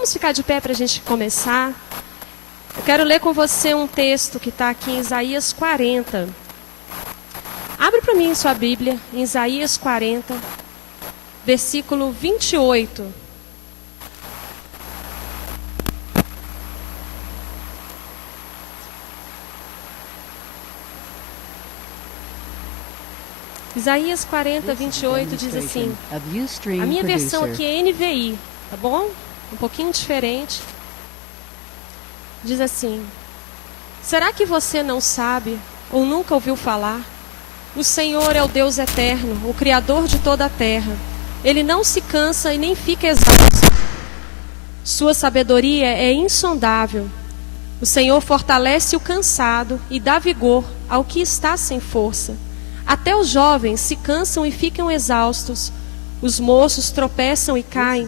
vamos ficar de pé para a gente começar. Eu quero ler com você um texto que está aqui em Isaías 40. Abre para mim sua Bíblia, em Isaías 40, versículo 28. Isaías 40, 28 diz assim, a minha versão aqui é NVI, tá bom? Um pouquinho diferente. Diz assim, será que você não sabe ou nunca ouviu falar? O Senhor é o Deus eterno, o Criador de toda a terra. Ele não se cansa e nem fica exausto. Sua sabedoria é insondável. O Senhor fortalece o cansado e dá vigor ao que está sem força. Até os jovens se cansam e ficam exaustos. Os moços tropeçam e caem,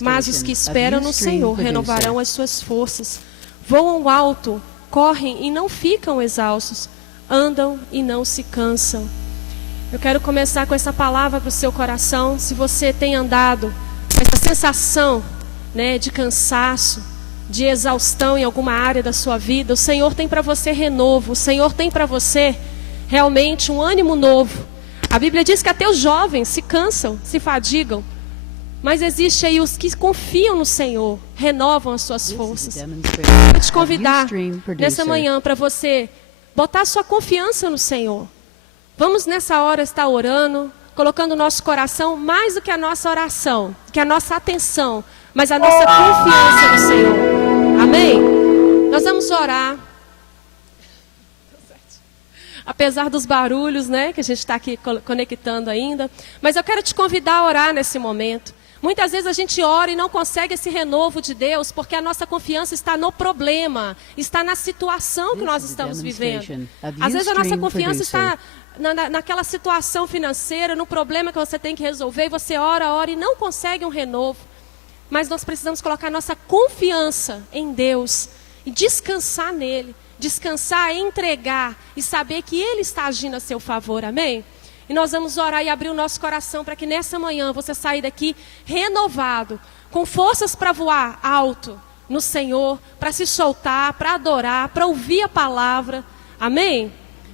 mas os que esperam no Senhor renovarão as suas forças. Voam alto, correm e não ficam exaustos. Andam e não se cansam. Eu quero começar com essa palavra para o seu coração. Se você tem andado com essa sensação, de cansaço, de exaustão em alguma área da sua vida, o Senhor tem para você renovo. O Senhor tem para você realmente um ânimo novo. A Bíblia diz que até os jovens se cansam, se fadigam. Mas existe aí os que confiam no Senhor, renovam as suas forças. Eu quero te convidar nessa manhã para você botar sua confiança no Senhor. Vamos nessa hora estar orando, colocando o nosso coração mais do que a nossa oração, que a nossa atenção, mas a nossa confiança no Senhor. Amém? Nós vamos orar. Apesar dos barulhos, que a gente está aqui conectando ainda. Mas eu quero te convidar a orar nesse momento. Muitas vezes a gente ora e não consegue esse renovo de Deus, porque a nossa confiança está no problema, está na situação que nós estamos vivendo. Às vezes a nossa confiança está naquela situação financeira, no problema que você tem que resolver, e você ora e não consegue um renovo. Mas nós precisamos colocar nossa confiança em Deus e descansar nele. Descansar, entregar e saber que Ele está agindo a seu favor, amém? E nós vamos orar e abrir o nosso coração para que nessa manhã você saia daqui renovado, com forças para voar alto no Senhor, para se soltar, para adorar, para ouvir a palavra, amém?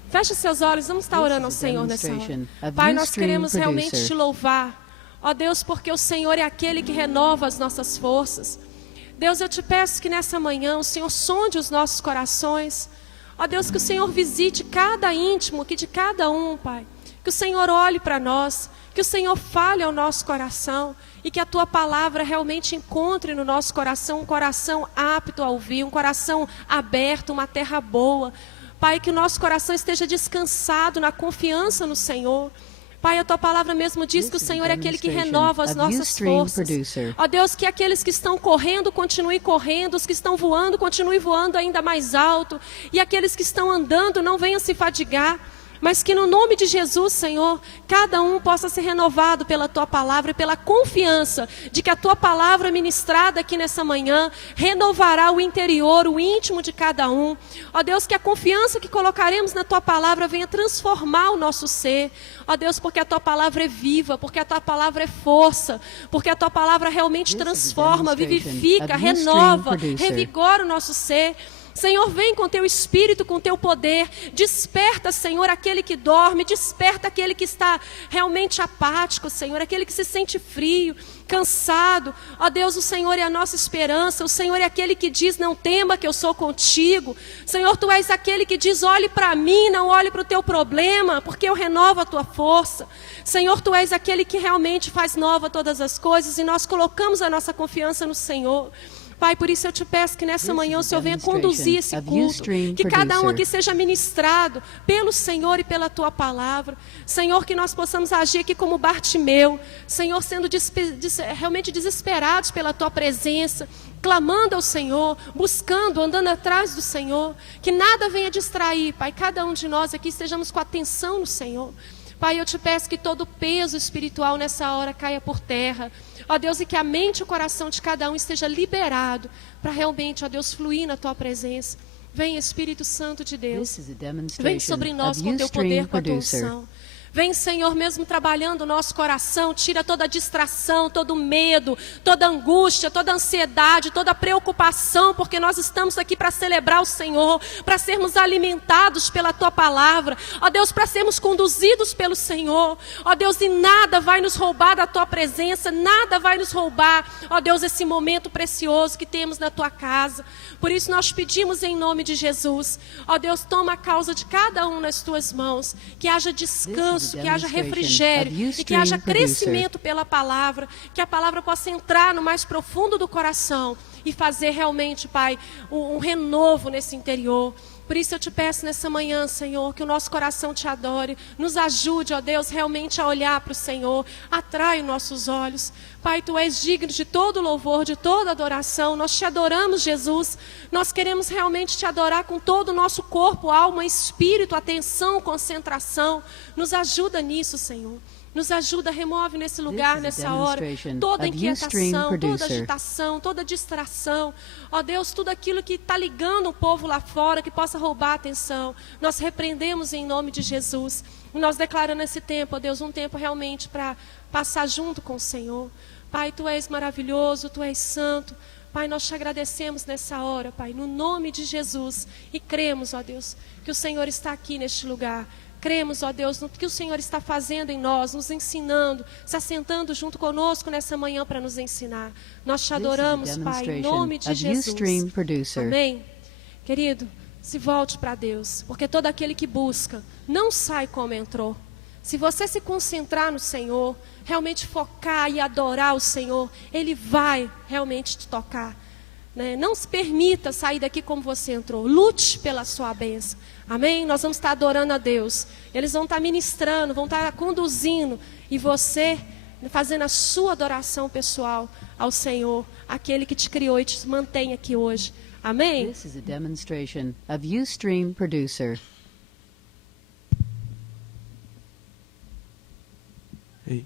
Feche seus olhos, vamos estar orando ao Senhor nessa hora. Pai, nós queremos realmente te louvar, ó Deus, porque o Senhor é aquele que renova as nossas forças. Deus, eu te peço que nessa manhã o Senhor sonde os nossos corações. Ó Deus, que o Senhor visite cada íntimo aqui de cada um, Pai. Que o Senhor olhe para nós, que o Senhor fale ao nosso coração e que a Tua palavra realmente encontre no nosso coração um coração apto a ouvir, um coração aberto, uma terra boa. Pai, que o nosso coração esteja descansado na confiança no Senhor. Pai, a Tua palavra mesmo diz que o Senhor é aquele que renova as nossas forças. Ó Deus, que aqueles que estão correndo, continuem correndo. Os que estão voando, continuem voando ainda mais alto. E aqueles que estão andando, não venham se fadigar. Mas que no nome de Jesus, Senhor, cada um possa ser renovado pela Tua palavra e pela confiança de que a Tua palavra ministrada aqui nessa manhã renovará o interior, o íntimo de cada um. Ó Deus, que a confiança que colocaremos na Tua palavra venha transformar o nosso ser. Ó Deus, porque a Tua palavra é viva, porque a Tua palavra é força, porque a Tua palavra realmente transforma, vivifica, renova, revigora o nosso ser. Senhor, vem com Teu Espírito, com Teu poder, desperta, Senhor, aquele que dorme, desperta aquele que está realmente apático, Senhor, aquele que se sente frio, cansado. Ó Deus, o Senhor é a nossa esperança, o Senhor é aquele que diz, não tema que eu sou contigo. Senhor, Tu és aquele que diz, olhe para mim, não olhe para o teu problema, porque eu renovo a Tua força. Senhor, Tu és aquele que realmente faz nova todas as coisas e nós colocamos a nossa confiança no Senhor. Pai, por isso eu te peço que nessa manhã o Senhor venha conduzir esse culto, que cada um aqui seja ministrado pelo Senhor e pela Tua palavra. Senhor, que nós possamos agir aqui como Bartimeu, Senhor, sendo realmente desesperados pela Tua presença, clamando ao Senhor, buscando, andando atrás do Senhor, que nada venha distrair, Pai, cada um de nós aqui estejamos com atenção no Senhor. Pai, eu te peço que todo o peso espiritual nessa hora caia por terra. Ó Deus, e que a mente e o coração de cada um esteja liberado para realmente, ó Deus, fluir na Tua presença. Vem, Espírito Santo de Deus. Vem sobre nós com Teu poder, com a Tua unção. Vem, Senhor, mesmo trabalhando o nosso coração, tira toda a distração, todo o medo, toda a angústia, toda a ansiedade, toda a preocupação, porque nós estamos aqui para celebrar o Senhor, para sermos alimentados pela Tua palavra, ó Deus, para sermos conduzidos pelo Senhor, ó Deus, e nada vai nos roubar da Tua presença, nada vai nos roubar, ó Deus, esse momento precioso que temos na Tua casa. Por isso nós pedimos em nome de Jesus, ó Deus, toma a causa de cada um nas Tuas mãos, que haja descanso, que haja refrigério e que haja crescimento pela palavra, que a palavra possa entrar no mais profundo do coração e fazer realmente, Pai, um renovo nesse interior. Por isso eu te peço nessa manhã, Senhor, que o nosso coração te adore, nos ajude, ó Deus, realmente a olhar para o Senhor, atrai os nossos olhos. Pai, Tu és digno de todo louvor, de toda adoração, nós te adoramos, Jesus, nós queremos realmente te adorar com todo o nosso corpo, alma, espírito, atenção, concentração. Nos ajuda nisso, Senhor. Nos ajuda, remove nesse lugar, nessa hora, toda inquietação, toda agitação, toda distração. Ó Deus, tudo aquilo que está ligando o povo lá fora, que possa roubar a atenção. Nós repreendemos em nome de Jesus. E nós declaramos esse tempo, ó Deus, um tempo realmente para passar junto com o Senhor. Pai, Tu és maravilhoso, Tu és santo. Pai, nós te agradecemos nessa hora, Pai, no nome de Jesus. E cremos, ó Deus, que o Senhor está aqui neste lugar. Cremos, ó Deus, no que o Senhor está fazendo em nós, nos ensinando, se assentando junto conosco nessa manhã para nos ensinar. Nós te adoramos, Pai, em nome de Jesus. Amém? Querido, se volte para Deus, porque todo aquele que busca não sai como entrou. Se você se concentrar no Senhor, realmente focar e adorar o Senhor, Ele vai realmente te tocar. Não se permita sair daqui como você entrou. Lute pela sua bênção. Amém? Nós vamos estar adorando a Deus. Eles vão estar ministrando, vão estar conduzindo. E você fazendo a sua adoração pessoal ao Senhor, aquele que te criou e te mantém aqui hoje. Amém? This is a demonstration of Ustream Producer. Hey.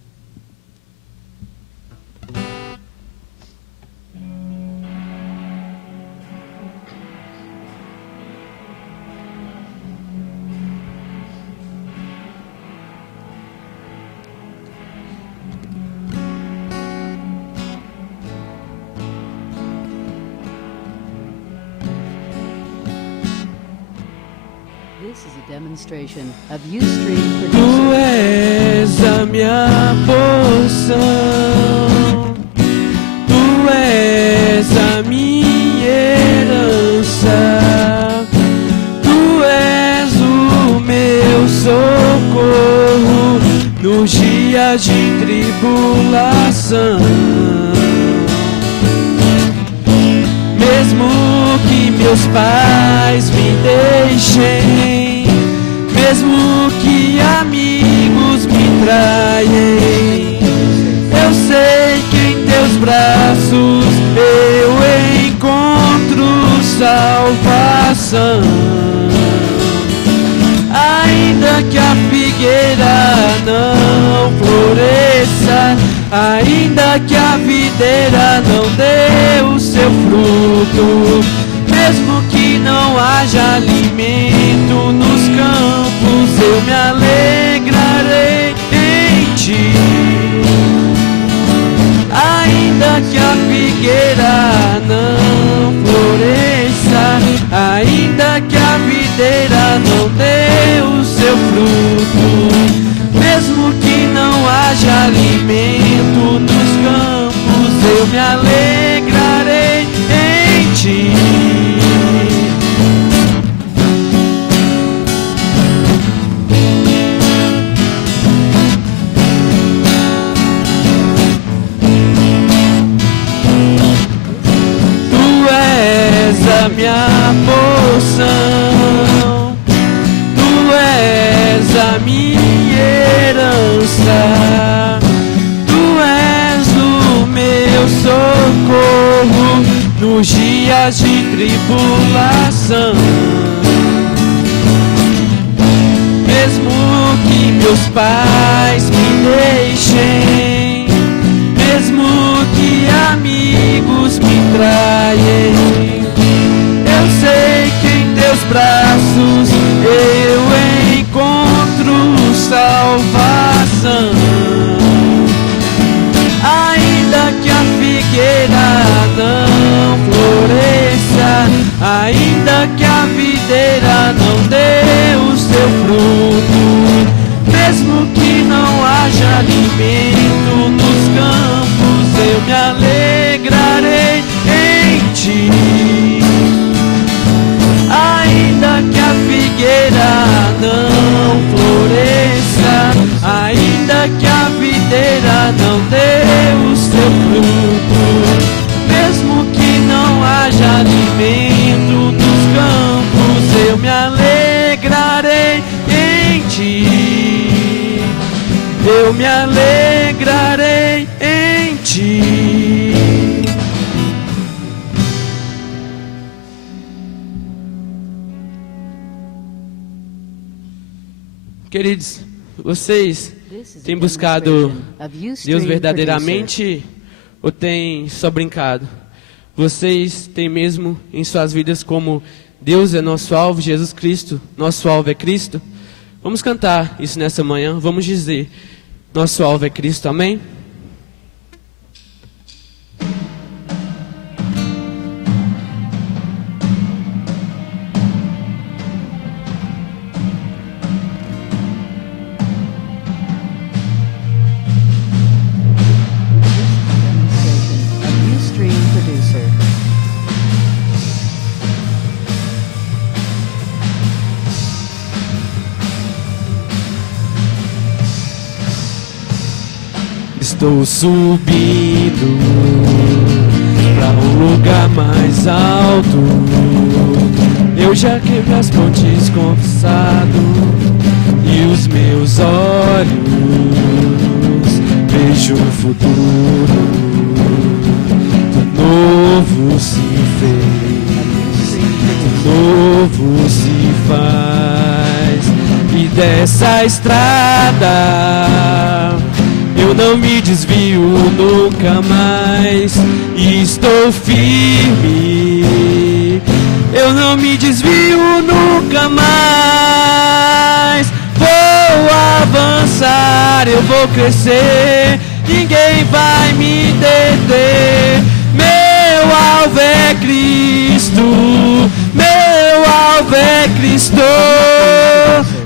This is a demonstration of Ustream Tu Producer. és a minha porção, Tu és a minha herança, Tu és o meu socorro nos dias de tribulação. Mesmo que meus pais me deixem, mesmo que amigos me traem, eu sei que em Teus braços eu encontro salvação. Ainda que a figueira não floresça, ainda que a videira não dê o seu fruto, mesmo que não haja alimento nos campos, eu me alegrarei em Ti. Ainda que a figueira não floresça, ainda que a videira não dê o seu fruto, mesmo que não haja alimento nos campos, eu me alegrarei em Ti. Tu és a minha porção, Tu és a minha herança, Tu és o meu socorro nos dias de tribulação. Mesmo que meus pais me deixem, mesmo que amigos me traem, eu sei que em Teus braços eu encontro salvação. videira não dê o seu fruto, mesmo que não haja alimento nos campos, eu me alegrarei em ti. Ainda que a figueira não floresça, ainda que a videira não dê o seu fruto, mesmo que não haja alimento nos campos, eu me alegrarei em ti. Eu me alegrarei em ti. Queridos, vocês têm buscado Deus verdadeiramente ou têm só brincado? Vocês têm mesmo em suas vidas como Deus é nosso alvo, Jesus Cristo, nosso alvo é Cristo? Vamos cantar isso nessa manhã, vamos dizer, nosso alvo é Cristo, amém? Estou subindo para um lugar mais alto. Eu já quebrei as pontes confessado e os meus olhos vejo o futuro. Do novo se fez, do novo se faz, e dessa estrada eu não me desvio nunca mais, estou firme. Eu não me desvio nunca mais. Vou avançar, eu vou crescer, ninguém vai me deter. Meu alvo é Cristo, meu alvo é Cristo.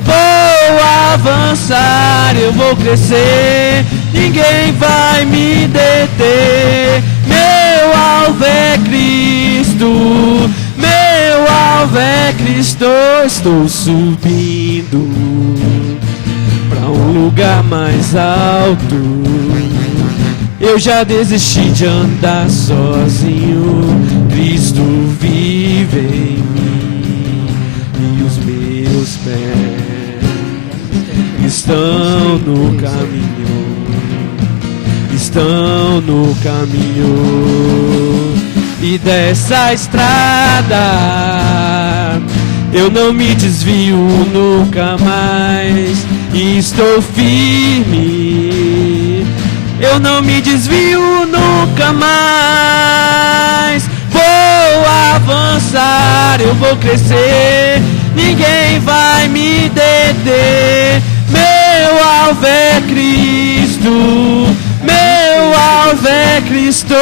Vou avançar, eu vou crescer, ninguém vai me deter. Meu alvo é Cristo, meu alvo é Cristo. Estou subindo para um lugar mais alto. Eu já desisti de andar sozinho, Cristo vive em mim e os meus pés estão no caminho, estão no caminho. E dessa estrada eu não me desvio nunca mais, estou firme. Eu não me desvio nunca mais. Vou avançar, eu vou crescer, ninguém vai me deter. Meu alvo é Cristo, meu alvo é Cristo.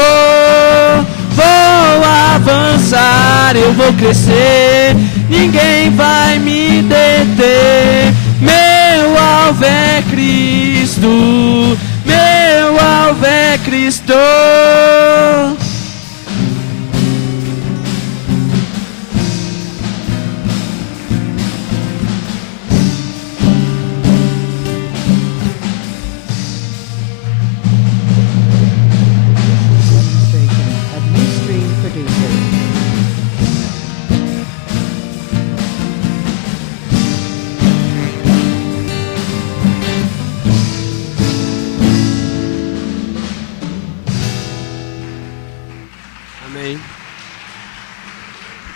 Vou avançar, eu vou crescer, ninguém vai me deter. Meu alvo é Cristo, meu alvo é Cristo.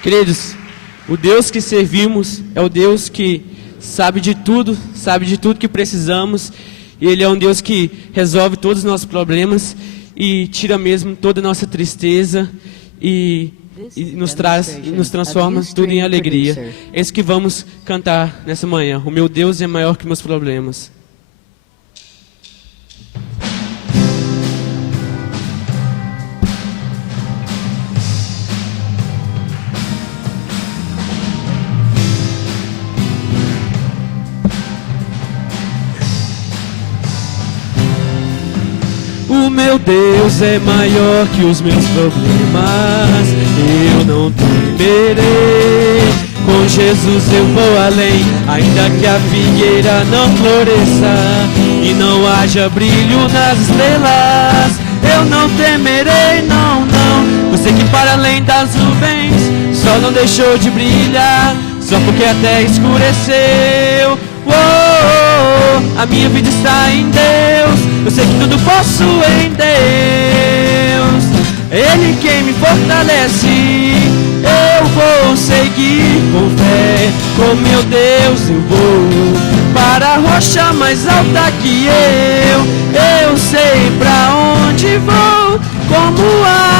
Queridos, o Deus que servimos é o Deus que sabe de tudo que precisamos. E Ele é um Deus que resolve todos os nossos problemas e tira mesmo toda a nossa tristeza e nos transforma tudo em alegria. É isso que vamos cantar nessa manhã. O meu Deus é maior que meus problemas. meu Deus é maior que os meus problemas. Eu não temerei. Com Jesus eu vou além. Ainda que a figueira não floresça e não haja brilho nas estrelas, eu não temerei, não, não. Você que para além das nuvens, o sol não deixou de brilhar, só porque a terra escureceu. Oh, oh, oh, a minha vida está em Deus. Eu sei que tudo posso em Deus. Ele quem me fortalece. Eu vou seguir com fé. Com meu Deus eu vou para a rocha mais alta que eu sei pra onde vou. Como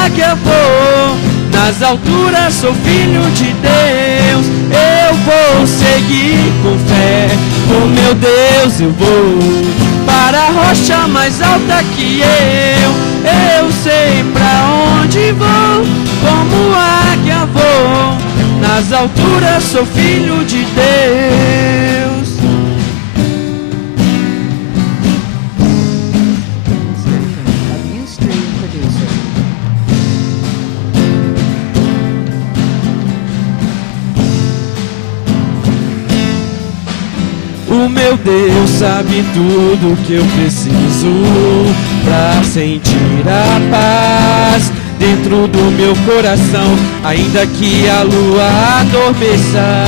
águia vou, nas alturas sou filho de Deus. Eu vou seguir com fé. Com meu Deus eu vou para a rocha mais alta que eu sei pra onde vou. Como águia vou, nas alturas sou filho de Deus. Of Ustream Producer. O meu Deus sabe tudo que eu preciso pra sentir a paz dentro do meu coração. Ainda que a lua adormeça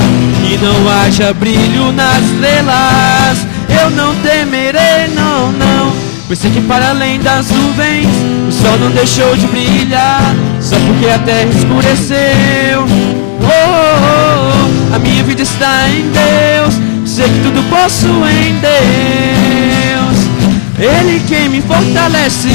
e não haja brilho nas estrelas, eu não temerei, não, não. Pois sei que para além das nuvens o sol não deixou de brilhar, só porque a terra escureceu. Oh, oh, oh, a minha vida está em Deus. Sei que tudo posso em Deus. Ele quem me fortalece.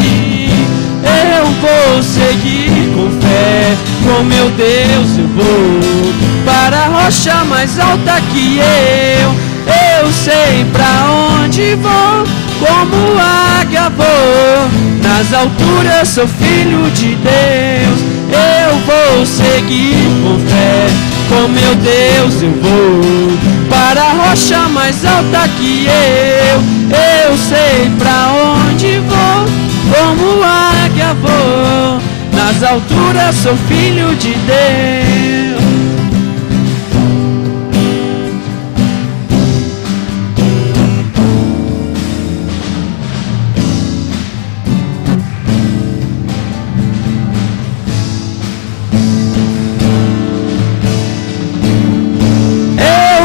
Eu vou seguir com fé. Com meu Deus eu vou para a rocha mais alta que eu sei pra onde vou. Como águia vou, nas alturas sou filho de Deus. Eu vou seguir com fé. Com meu Deus eu vou para a rocha mais alta que eu sei pra onde vou. Como águia vou, nas alturas sou filho de Deus.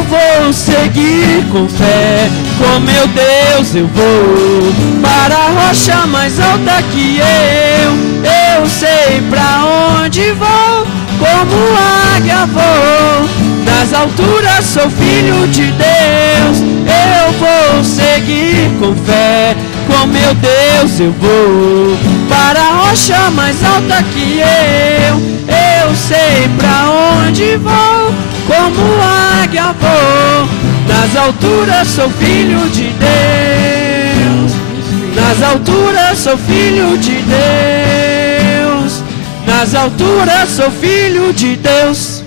Vou seguir com fé, com meu Deus eu vou para a rocha mais alta que eu sei pra onde vou. Como águia vou, nas alturas sou filho de Deus. Eu vou seguir com fé, com meu Deus eu vou para a rocha mais alta que eu sei pra onde vou. Como águia vou, nas alturas sou filho de Deus. Nas alturas sou filho de Deus. Nas alturas sou filho de Deus.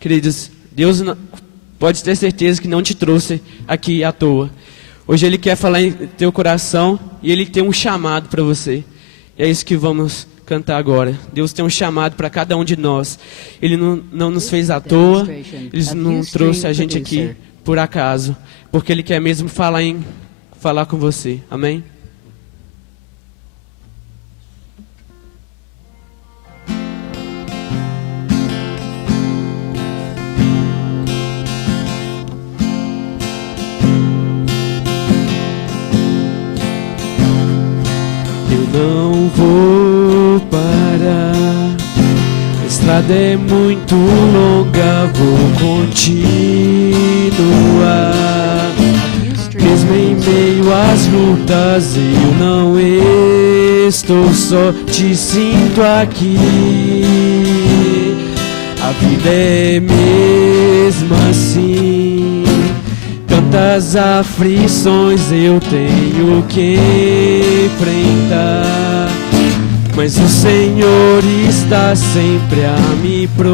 Queridos, Deus pode ter certeza que não te trouxe aqui à toa. Hoje Ele quer falar em teu coração e Ele tem um chamado para você. E é isso que vamos cantar agora. Deus tem um chamado para cada um de nós. Ele não nos fez à toa. Ele não trouxe a gente aqui por acaso. Porque Ele quer mesmo falar com você. Amém? Não vou parar, a estrada é muito longa, vou continuar. Mesmo em meio às lutas, eu não estou só, te sinto aqui. A vida é mesmo assim, tantas aflições eu tenho que enfrentar. mas o Senhor está sempre a me proteger.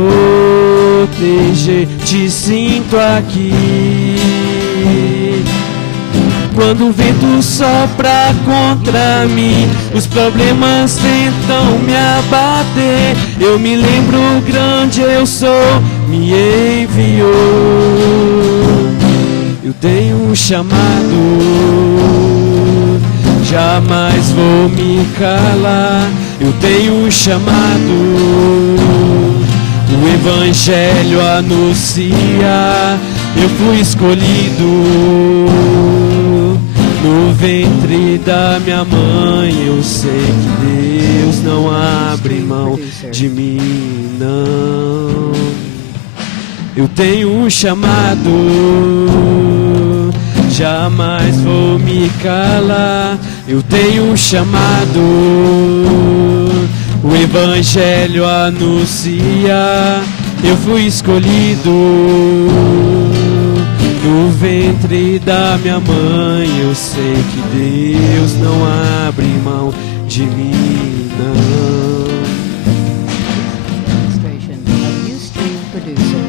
Te sinto aqui. Quando o vento sopra contra mim, os problemas tentam me abater. Eu me lembro, grande eu sou, me enviou. Eu tenho um chamado, jamais vou me calar. Eu tenho um chamado, o Evangelho anuncia. Eu fui escolhido no ventre da minha mãe. Eu sei que Deus não abre mão de mim, não. Eu tenho um chamado, jamais vou me calar. Eu tenho um chamado, o Evangelho anuncia. Eu fui escolhido no ventre da minha mãe. Eu sei que Deus não abre mão de mim, não. Demonstration of Ustream Producer.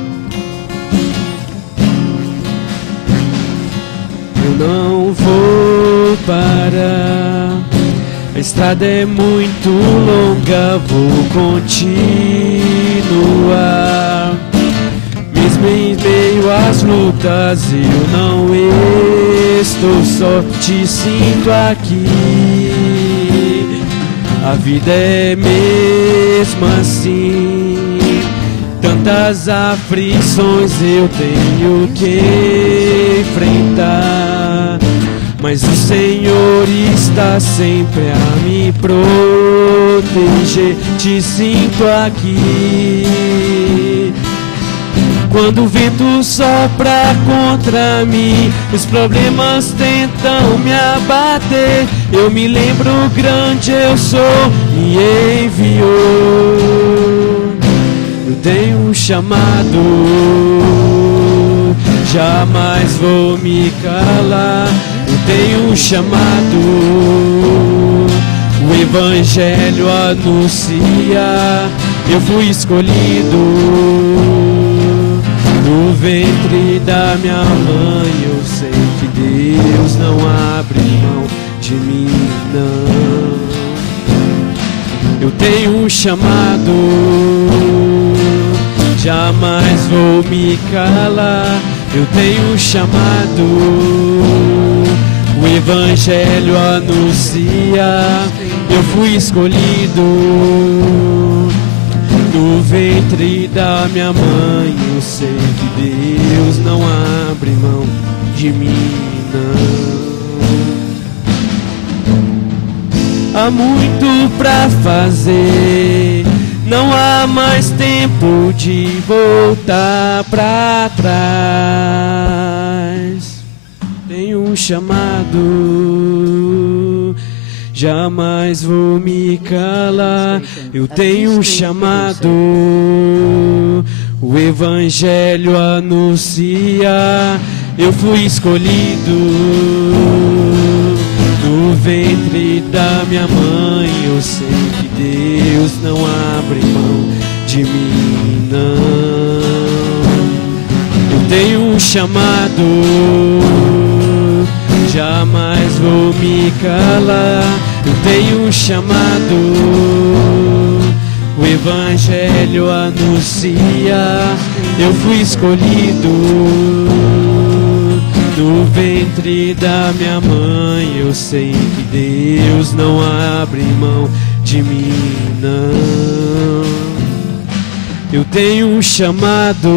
Eu não vou parar, a estrada é muito longa, vou continuar. Mesmo em meio às lutas, eu não estou só, te sinto aqui. A vida é mesmo assim, tantas aflições eu tenho que enfrentar, mas o Senhor está sempre a me proteger. Te sinto aqui. Quando o vento sopra contra mim, os problemas tentam me abater. Eu me lembro, grande eu sou, me enviou. Eu tenho um chamado, jamais vou me calar. Eu tenho um chamado, o Evangelho anuncia. Eu fui escolhido no ventre da minha mãe. Eu sei que Deus não abre mão de mim, não. Eu tenho um chamado, jamais vou me calar. Eu tenho um chamado, o Evangelho anuncia. Eu fui escolhido no ventre da minha mãe. Eu sei que Deus não abre mão de mim, não. Há muito pra fazer, não há mais tempo de voltar pra trás. Tenho um chamado, jamais vou me calar. Eu tenho um chamado, o Evangelho anuncia. Eu fui escolhido no ventre da minha mãe. Eu sei que Deus não abre mão de mim, não. Eu tenho um chamado, jamais vou me calar. Eu tenho um chamado, o Evangelho anuncia. Eu fui escolhido no ventre da minha mãe. Eu sei que Deus não abre mão de mim, não. Eu tenho um chamado.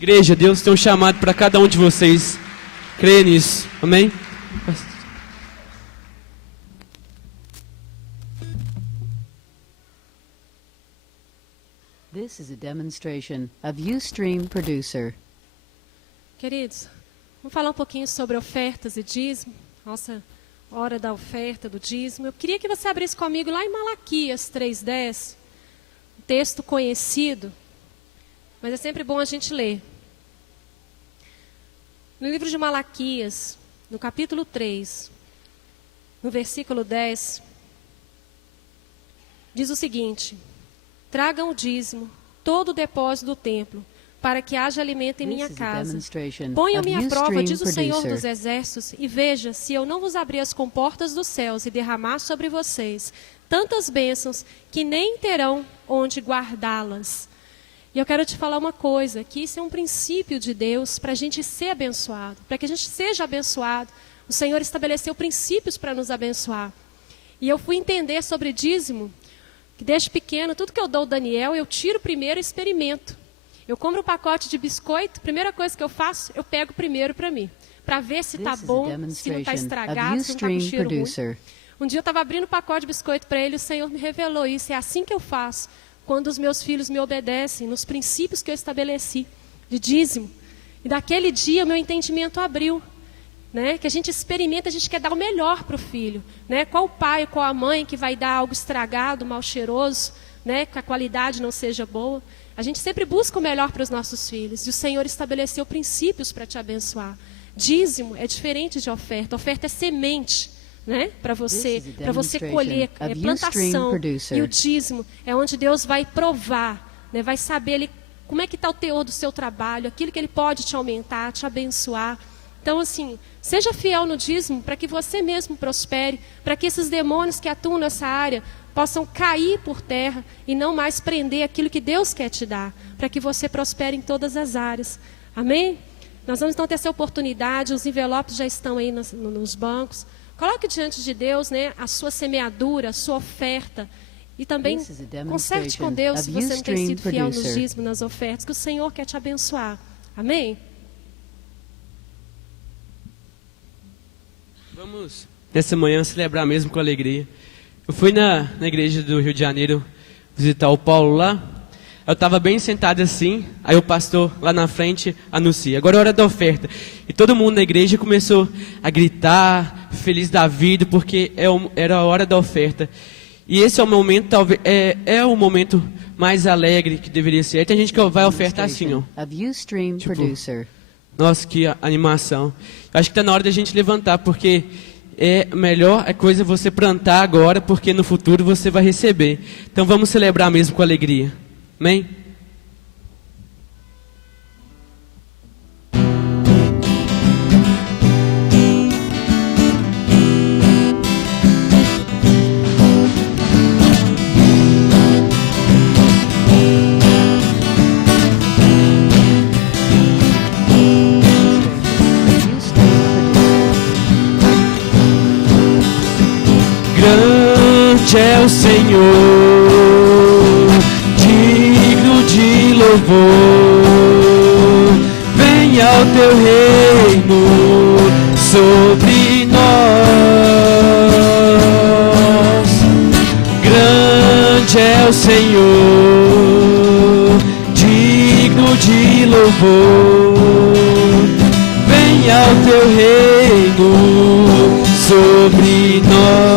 Igreja, Deus tem um chamado para cada um de vocês. Crê nisso, amém? This is a demonstration of Ustream Producer. Queridos, vamos falar um pouquinho sobre ofertas e dízimo. Nossa hora da oferta, do dízimo. Eu queria que você abrisse comigo lá em Malaquias 3:10. Um texto conhecido, mas é sempre bom a gente ler. No livro de Malaquias, no capítulo 3, no versículo 10, diz o seguinte: tragam o dízimo, todo o depósito do templo, para que haja alimento em minha casa. Ponham-me à prova, diz o Senhor dos Exércitos, e veja se eu não vos abrir as comportas dos céus e derramar sobre vocês tantas bênçãos que nem terão onde guardá-las. E eu quero te falar uma coisa, que isso é um princípio de Deus para a gente ser abençoado. Para que a gente seja abençoado, o Senhor estabeleceu princípios para nos abençoar. E eu fui entender sobre dízimo, que desde pequeno, tudo que eu dou ao Daniel, eu tiro primeiro e experimento. Eu compro um pacote de biscoito, primeira coisa que eu faço, eu pego primeiro para mim. Para ver se está bom, se não está estragado, se não está com cheiro ruim. Um dia eu estava abrindo o pacote de biscoito para ele e o Senhor me revelou isso. É assim que eu faço, quando os meus filhos me obedecem, nos princípios que eu estabeleci, de dízimo. E daquele dia o meu entendimento abriu. Né? Que a gente experimenta, a gente quer dar o melhor para o filho. Né? Qual o pai, qual a mãe que vai dar algo estragado, mal cheiroso, né? Que a qualidade não seja boa. A gente sempre busca o melhor para os nossos filhos. E o Senhor estabeleceu princípios para te abençoar. Dízimo é diferente de oferta. Oferta é semente, né? Para você colher, é plantação. E o dízimo é onde Deus vai provar, né? Vai saber como é que está o teor do seu trabalho, aquilo que Ele pode te aumentar, te abençoar. Então, assim, seja fiel no dízimo para que você mesmo prospere, para que esses demônios que atuam nessa área possam cair por terra e não mais prender aquilo que Deus quer te dar, para que você prospere em todas as áreas. Amém? Nós vamos então ter essa oportunidade, os envelopes já estão aí nos bancos. Coloque diante de Deus, né, a sua semeadura, a sua oferta. E também conserte com Deus se você não tem sido fiel nos dízimos, nas ofertas, que o Senhor quer te abençoar. Amém? Vamos, nessa manhã, celebrar mesmo com alegria. Eu fui na igreja do Rio de Janeiro visitar o Paulo lá. Eu estava bem sentado assim, aí o pastor lá na frente anuncia: agora é hora da oferta. E todo mundo na igreja começou a gritar, feliz da vida, porque era a hora da oferta. E esse é o momento, talvez, é o momento mais alegre que deveria ser. Aí tem gente que vai ofertar assim, ó. Tipo, nossa, que animação. Eu acho que está na hora da gente levantar, porque melhor coisa você plantar agora, porque no futuro você vai receber. Então vamos celebrar mesmo com alegria. Amém? Grande é o Senhor, digno de louvor. Venha ao teu reino sobre nós. Grande é o Senhor, digno de louvor. Venha ao teu reino sobre nós.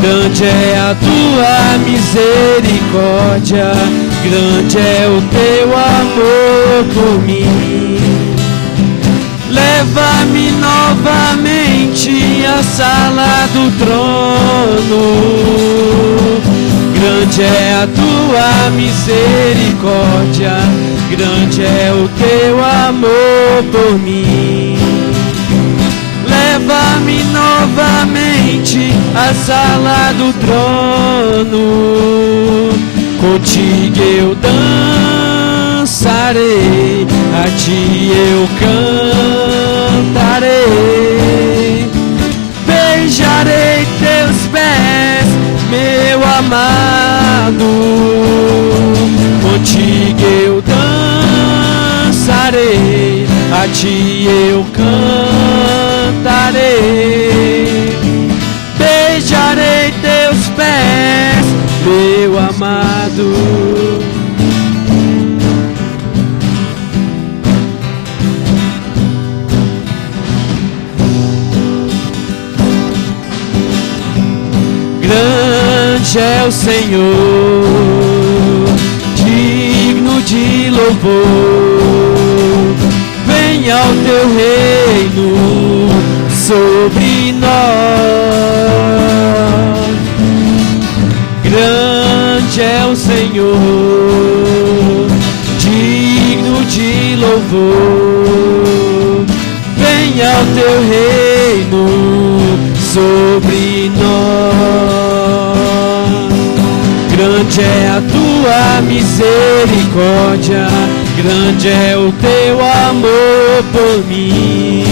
Grande é a tua misericórdia, grande é o teu amor por mim. Leva-me novamente à sala do trono. Grande é a tua misericórdia, grande é o teu amor por mim. Leva-me novamente à sala do trono. Contigo eu dançarei, a ti eu cantarei. Beijarei teus pés, meu amado. Contigo eu dançarei, a ti eu cantarei. Beijarei teus pés, meu amado. Grande é o Senhor, digno de louvor. Venha ao teu reino sobre nós. Grande é o Senhor, digno de louvor. Venha o teu reino sobre nós. Grande é a tua misericórdia, grande é o teu amor por mim.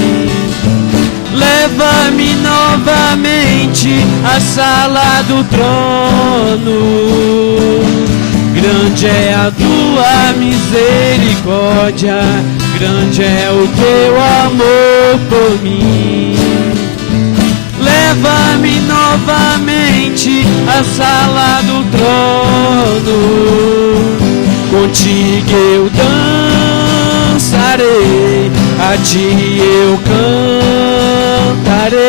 Leva-me novamente à sala do trono. Grande é a tua misericórdia, grande é o teu amor por mim. Leva-me novamente à sala do trono. Contigo eu dançarei, a ti eu cantarei.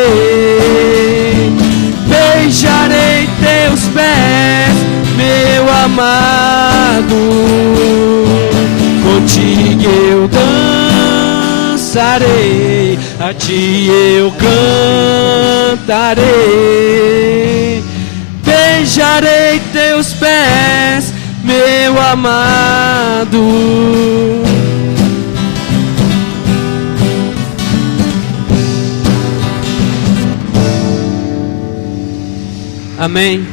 Beijarei teus pés, meu amado. Contigo eu dançarei, a ti eu cantarei. Beijarei teus pés, meu amado. Amém.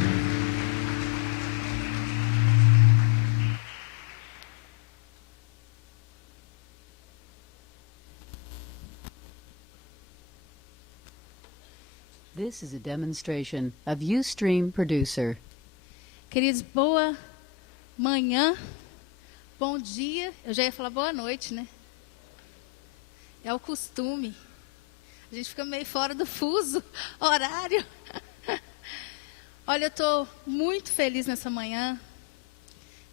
This is a demonstration of Ustream Producer. Queridos, boa manhã, bom dia. Eu já ia falar boa noite, né? É o costume. A gente fica meio fora do fuso horário. Olha, eu estou muito feliz nessa manhã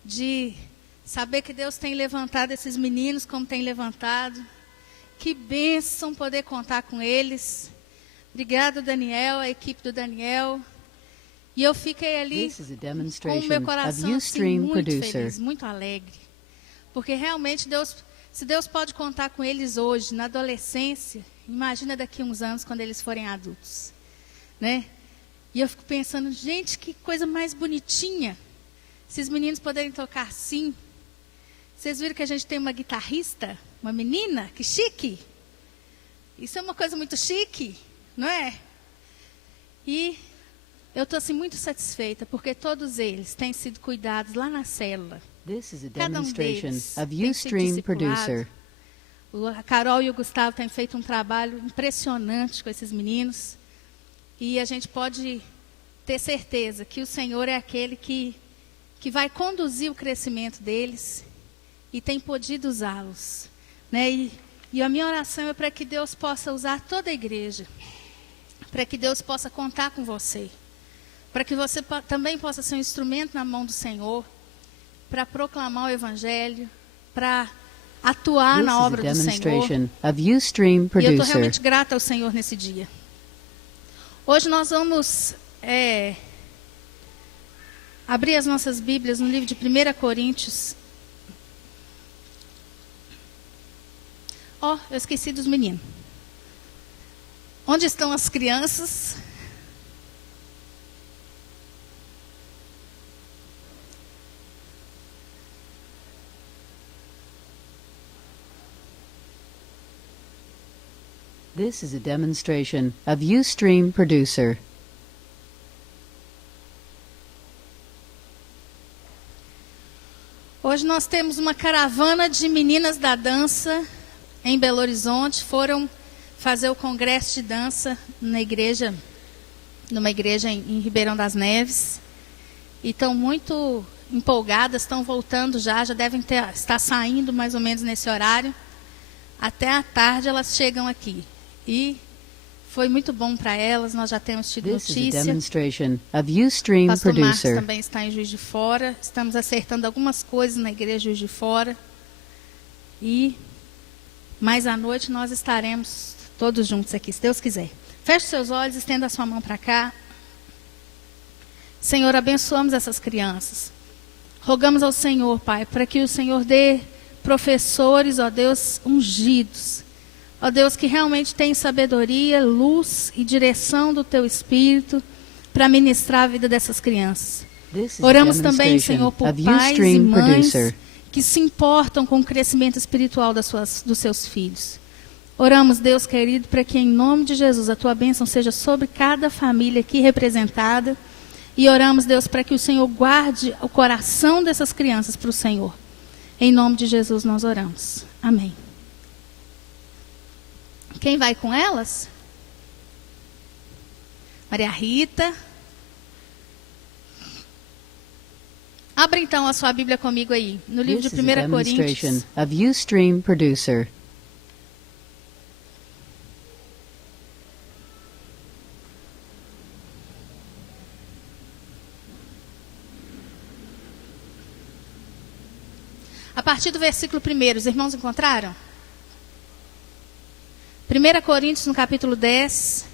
de saber que Deus tem levantado esses meninos como tem levantado. Que bênção poder contar com eles. Obrigada, Daniel, a equipe do Daniel. E eu fiquei ali This is a com o meu demonstration coração of assim, Ustream muito Producer. feliz, muito alegre. Porque realmente se Deus pode contar com eles hoje, na adolescência, imagina daqui a uns anos quando eles forem adultos, né? E eu fico pensando, gente, que coisa mais bonitinha. Esses meninos poderem tocar assim. Vocês viram que a gente tem uma guitarrista, uma menina, que chique. Isso é uma coisa muito chique, não é? E eu estou assim muito satisfeita, porque todos eles têm sido cuidados lá na célula. This is a Cada demonstration deles of tem sido Ustream discipulado. Producer. A Carol e o Gustavo têm feito um trabalho impressionante com esses meninos. E a gente pode ter certeza que o Senhor é aquele que vai conduzir o crescimento deles e tem podido usá-los, né? E a minha oração é para que Deus possa usar toda a igreja, para que Deus possa contar com você, para que você também possa ser um instrumento na mão do Senhor, para proclamar o Evangelho, para atuar This na is a obra do Senhor. demonstration of Ustream E eu estou Producer. realmente grata ao Senhor nesse dia. Hoje nós vamos abrir as nossas Bíblias no livro de 1 Coríntios. Eu esqueci dos meninos. Onde estão as crianças? This is a demonstration of Ustream Producer. Hoje nós temos uma caravana de meninas da dança em Belo Horizonte. Foram fazer o congresso de dança numa igreja em Ribeirão das Neves. E estão muito empolgadas, estão voltando já devem estar saindo mais ou menos nesse horário. Até à tarde elas chegam aqui. E foi muito bom para elas, nós já temos tido This is a notícia. demonstration of Ustream Pastor Marcos Producer. também está em Juiz de Fora. Estamos acertando algumas coisas na igreja de Juiz de Fora. E mais à noite nós estaremos todos juntos aqui, se Deus quiser. Feche seus olhos, estenda a sua mão para cá. Senhor, abençoamos essas crianças. Rogamos ao Senhor, Pai, para que o Senhor dê professores, ó Deus, ungidos, Ó Deus, que realmente tem sabedoria, luz e direção do Teu Espírito para ministrar a vida dessas crianças. Oramos também, Senhor, por pais e mães que se importam com o crescimento espiritual dos seus filhos. Oramos, Deus querido, para que em nome de Jesus a Tua bênção seja sobre cada família aqui representada. E oramos, Deus, para que o Senhor guarde o coração dessas crianças para o Senhor. Em nome de Jesus nós oramos. Amém. Quem vai com elas? Maria Rita. Abra então a sua Bíblia comigo aí, no livro de 1 Coríntios. Of Ustream Producer. A partir do versículo 1, os irmãos encontraram? 1 Coríntios, no capítulo 10.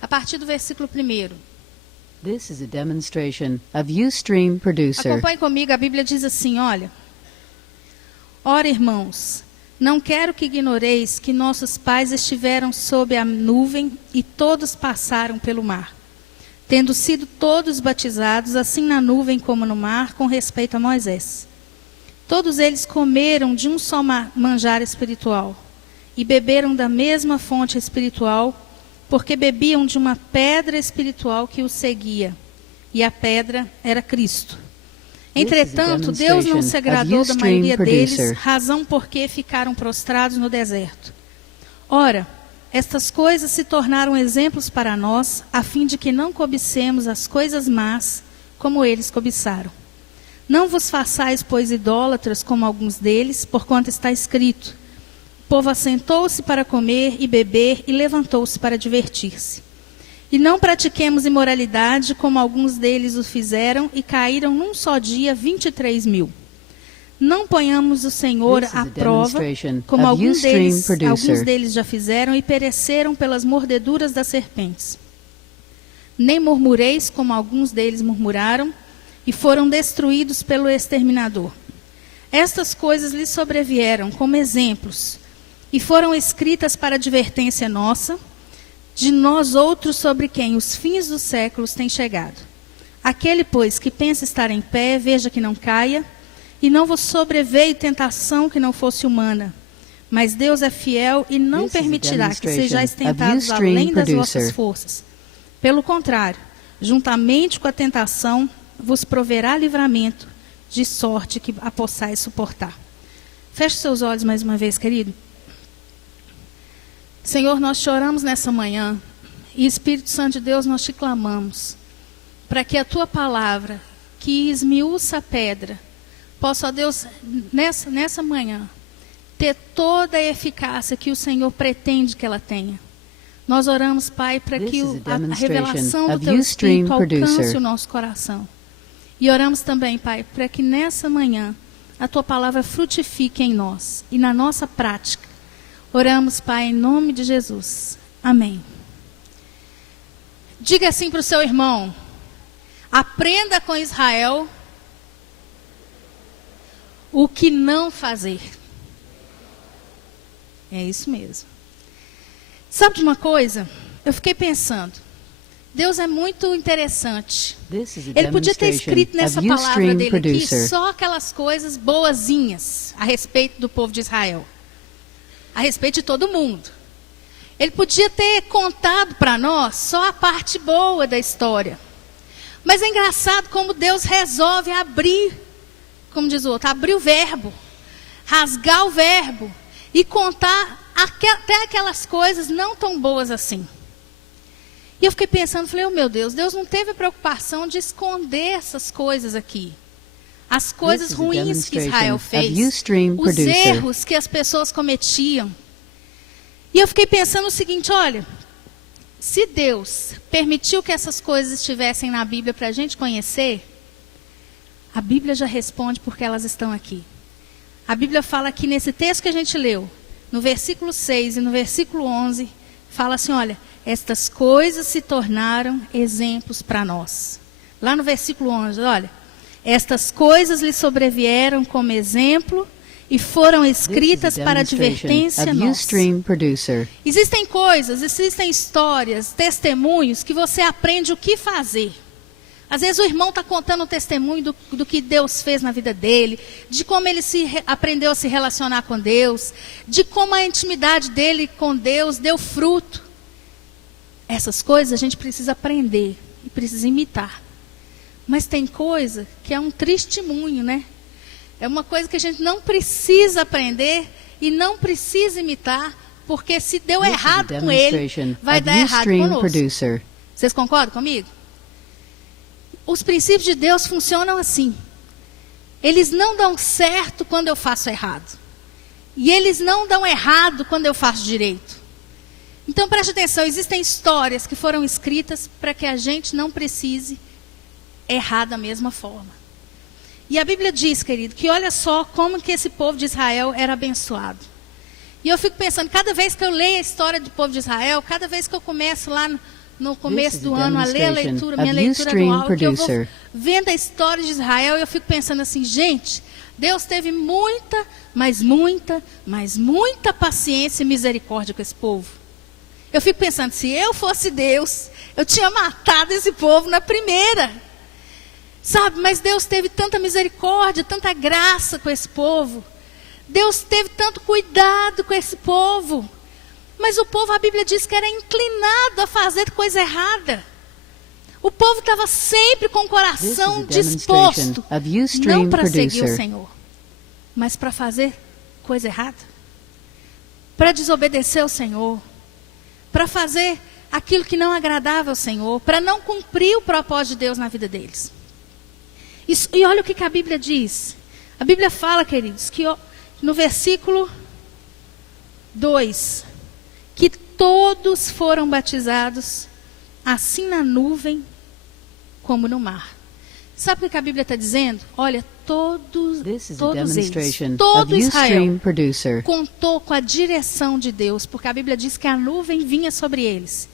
A partir do versículo 1. This is a demonstration of Ustream Producer. Acompanhe comigo, a Bíblia diz assim, olha. Ora, irmãos, não quero que ignoreis que nossos pais estiveram sob a nuvem e todos passaram pelo mar, tendo sido todos batizados, assim na nuvem como no mar, com respeito a Moisés. Todos eles comeram de um só manjar espiritual e beberam da mesma fonte espiritual, porque bebiam de uma pedra espiritual que os seguia, e a pedra era Cristo. Entretanto, Deus não se agradou da maioria deles, razão porque ficaram prostrados no deserto. Ora, estas coisas se tornaram exemplos para nós, a fim de que não cobicemos as coisas más, como eles cobiçaram. Não vos façais, pois, idólatras, como alguns deles, porquanto está escrito: o povo assentou-se para comer e beber e levantou-se para divertir-se. E não pratiquemos imoralidade, como alguns deles o fizeram, e caíram num só dia 23.000. Não ponhamos o Senhor à prova, como alguns deles já fizeram, e pereceram pelas mordeduras das serpentes. Nem murmureis, como alguns deles murmuraram, e foram destruídos pelo exterminador. Estas coisas lhes sobrevieram como exemplos, e foram escritas para advertência nossa, de nós outros sobre quem os fins dos séculos têm chegado. Aquele, pois, que pensa estar em pé, veja que não caia, e não vos sobreveio tentação que não fosse humana. Mas Deus é fiel e não permitirá que sejais tentados além das vossas forças. Pelo contrário, juntamente com a tentação, vos proverá livramento, de sorte que a possais suportar. Feche seus olhos mais uma vez, querido. Senhor, nós choramos nessa manhã e, Espírito Santo de Deus, nós te clamamos para que a tua palavra, que esmiuça a pedra, possa, ó Deus, nessa manhã, ter toda a eficácia que o Senhor pretende que ela tenha. Nós oramos, Pai, para que a revelação do teu Espírito alcance o nosso coração. E oramos também, Pai, para que nessa manhã a tua palavra frutifique em nós e na nossa prática. Oramos, Pai, em nome de Jesus. Amém. Diga assim para o seu irmão: aprenda com Israel o que não fazer. É isso mesmo. Sabe de uma coisa? Eu fiquei pensando. Deus é muito interessante. Ele podia ter escrito nessa palavra dele aqui só aquelas coisas boazinhas a respeito do povo de Israel. A respeito de todo mundo. Ele podia ter contado para nós só a parte boa da história. Mas é engraçado como Deus resolve abrir, como diz o outro, abrir o verbo, rasgar o verbo e contar até aquelas coisas não tão boas assim. E eu fiquei pensando, falei, oh meu Deus, Deus não teve preocupação de esconder essas coisas aqui. As coisas ruins que Israel fez, os erros que as pessoas cometiam. E eu fiquei pensando o seguinte, olha, se Deus permitiu que essas coisas estivessem na Bíblia para a gente conhecer, a Bíblia já responde porque elas estão aqui. A Bíblia fala aqui nesse texto que a gente leu, no versículo 6 e no versículo 11, fala assim, olha, estas coisas se tornaram exemplos para nós. Lá no versículo 11, olha. Estas coisas lhe sobrevieram como exemplo e foram escritas para advertência nossa. Existem coisas, existem histórias, testemunhos que você aprende o que fazer. Às vezes o irmão está contando um testemunho do que Deus fez na vida dele, de como ele aprendeu a se relacionar com Deus, de como a intimidade dele com Deus deu fruto. Essas coisas a gente precisa aprender e precisa imitar. Mas tem coisa que é um testemunho, né? É uma coisa que a gente não precisa aprender e não precisa imitar, porque se deu errado com ele, vai dar errado conosco. Vocês concordam comigo? Os princípios de Deus funcionam assim. Eles não dão certo quando eu faço errado. E eles não dão errado quando eu faço direito. Então preste atenção, existem histórias que foram escritas para que a gente não precise errar da mesma forma. E a Bíblia diz, querido, que olha só como que esse povo de Israel era abençoado. E eu fico pensando, cada vez que eu leio a história do povo de Israel, cada vez que eu começo lá no começo do ano a ler a leitura, minha leitura anual, que eu vou vendo a história de Israel, eu fico pensando assim, gente, Deus teve muita, mas muita, mas muita paciência e misericórdia com esse povo. Eu fico pensando, se eu fosse Deus, eu tinha matado esse povo na primeira. Sabe, mas Deus teve tanta misericórdia, tanta graça com esse povo. Deus teve tanto cuidado com esse povo. Mas o povo, a Bíblia diz que era inclinado a fazer coisa errada. O povo estava sempre com o coração disposto, não para seguir o Senhor, mas para fazer coisa errada. Para desobedecer ao Senhor. Para fazer aquilo que não agradava ao Senhor. Para não cumprir o propósito de Deus na vida deles. E olha o que a Bíblia diz. A Bíblia fala, queridos, que no versículo 2, que todos foram batizados, assim na nuvem como no mar. Sabe o que a Bíblia está dizendo? Olha, todos eles, todo Israel contou com a direção de Deus, porque a Bíblia diz que a nuvem vinha sobre eles.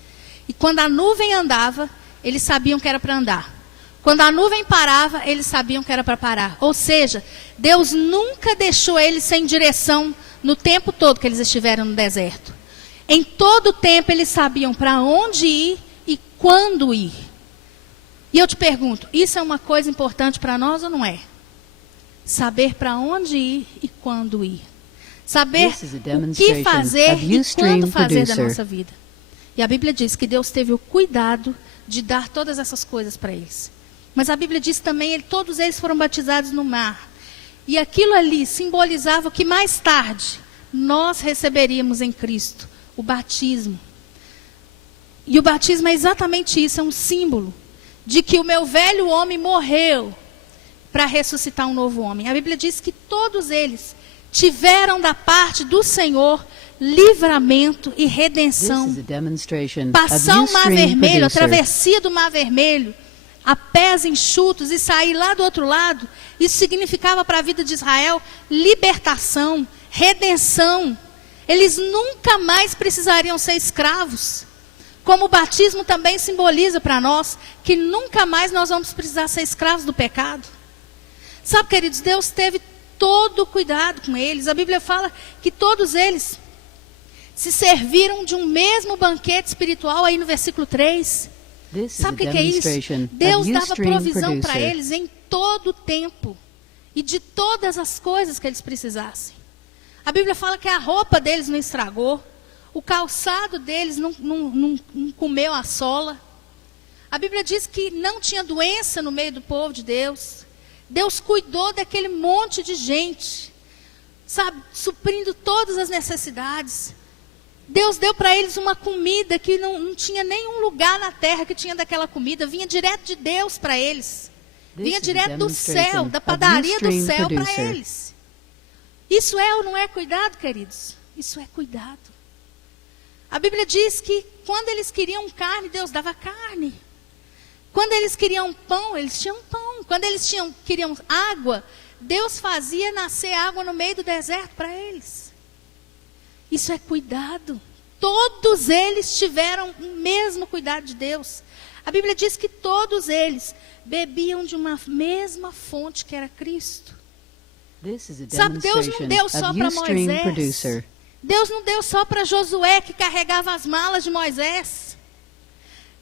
E quando a nuvem andava, eles sabiam que era para andar. Quando a nuvem parava, eles sabiam que era para parar. Ou seja, Deus nunca deixou eles sem direção no tempo todo que eles estiveram no deserto. Em todo o tempo eles sabiam para onde ir e quando ir. E eu te pergunto, isso é uma coisa importante para nós ou não é? Saber para onde ir e quando ir. Saber o que fazer e quando fazer da nossa vida. E a Bíblia diz que Deus teve o cuidado de dar todas essas coisas para eles. Mas a Bíblia diz também que todos eles foram batizados no mar. E aquilo ali simbolizava o que mais tarde nós receberíamos em Cristo, o batismo. E o batismo é exatamente isso, é um símbolo de que o meu velho homem morreu para ressuscitar um novo homem. A Bíblia diz que todos eles tiveram da parte do Senhor livramento e redenção. Passar o Mar Vermelho, a travessia do Mar Vermelho, a pés enxutos e sair lá do outro lado, isso significava para a vida de Israel libertação, redenção. Eles nunca mais precisariam ser escravos. Como o batismo também simboliza para nós que nunca mais nós vamos precisar ser escravos do pecado. Sabe, queridos, Deus teve todo o cuidado com eles. A Bíblia fala que todos eles se serviram de um mesmo banquete espiritual, aí no versículo 3. Sabe o que é isso? Deus dava provisão para eles em todo o tempo e de todas as coisas que eles precisassem. A Bíblia fala que a roupa deles não estragou, o calçado deles não comeu a sola. A Bíblia diz que não tinha doença no meio do povo de Deus. Deus cuidou daquele monte de gente, sabe, suprindo todas as necessidades. Deus deu para eles uma comida que não tinha nenhum lugar na terra que tinha daquela comida. Vinha direto de Deus para eles. Vinha direto do céu, da padaria do céu para eles. Isso é ou não é cuidado, queridos? Isso é cuidado. A Bíblia diz que quando eles queriam carne, Deus dava carne. Quando eles queriam pão, eles tinham pão. Quando eles queriam água, Deus fazia nascer água no meio do deserto para eles. Isso é cuidado. Todos eles tiveram o mesmo cuidado de Deus. A Bíblia diz que todos eles bebiam de uma mesma fonte que era Cristo. This is a Sabe, Deus não demonstration deu só of para Ustream Moisés. Producer. Deus não deu só para Josué, que carregava as malas de Moisés.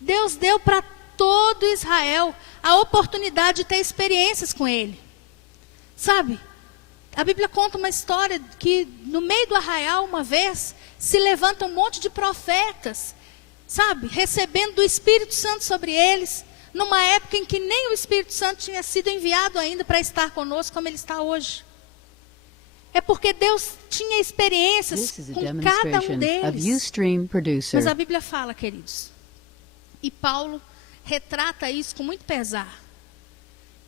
Deus deu para todo Israel a oportunidade de ter experiências com Ele. Sabe, a Bíblia conta uma história que no meio do arraial, uma vez, se levanta um monte de profetas, sabe, recebendo do Espírito Santo sobre eles, numa época em que nem o Espírito Santo tinha sido enviado ainda para estar conosco como ele está hoje. É porque Deus tinha experiências This is a com cada um demonstration of deles. Ustream Producer. Mas a Bíblia fala, queridos, e Paulo retrata isso com muito pesar,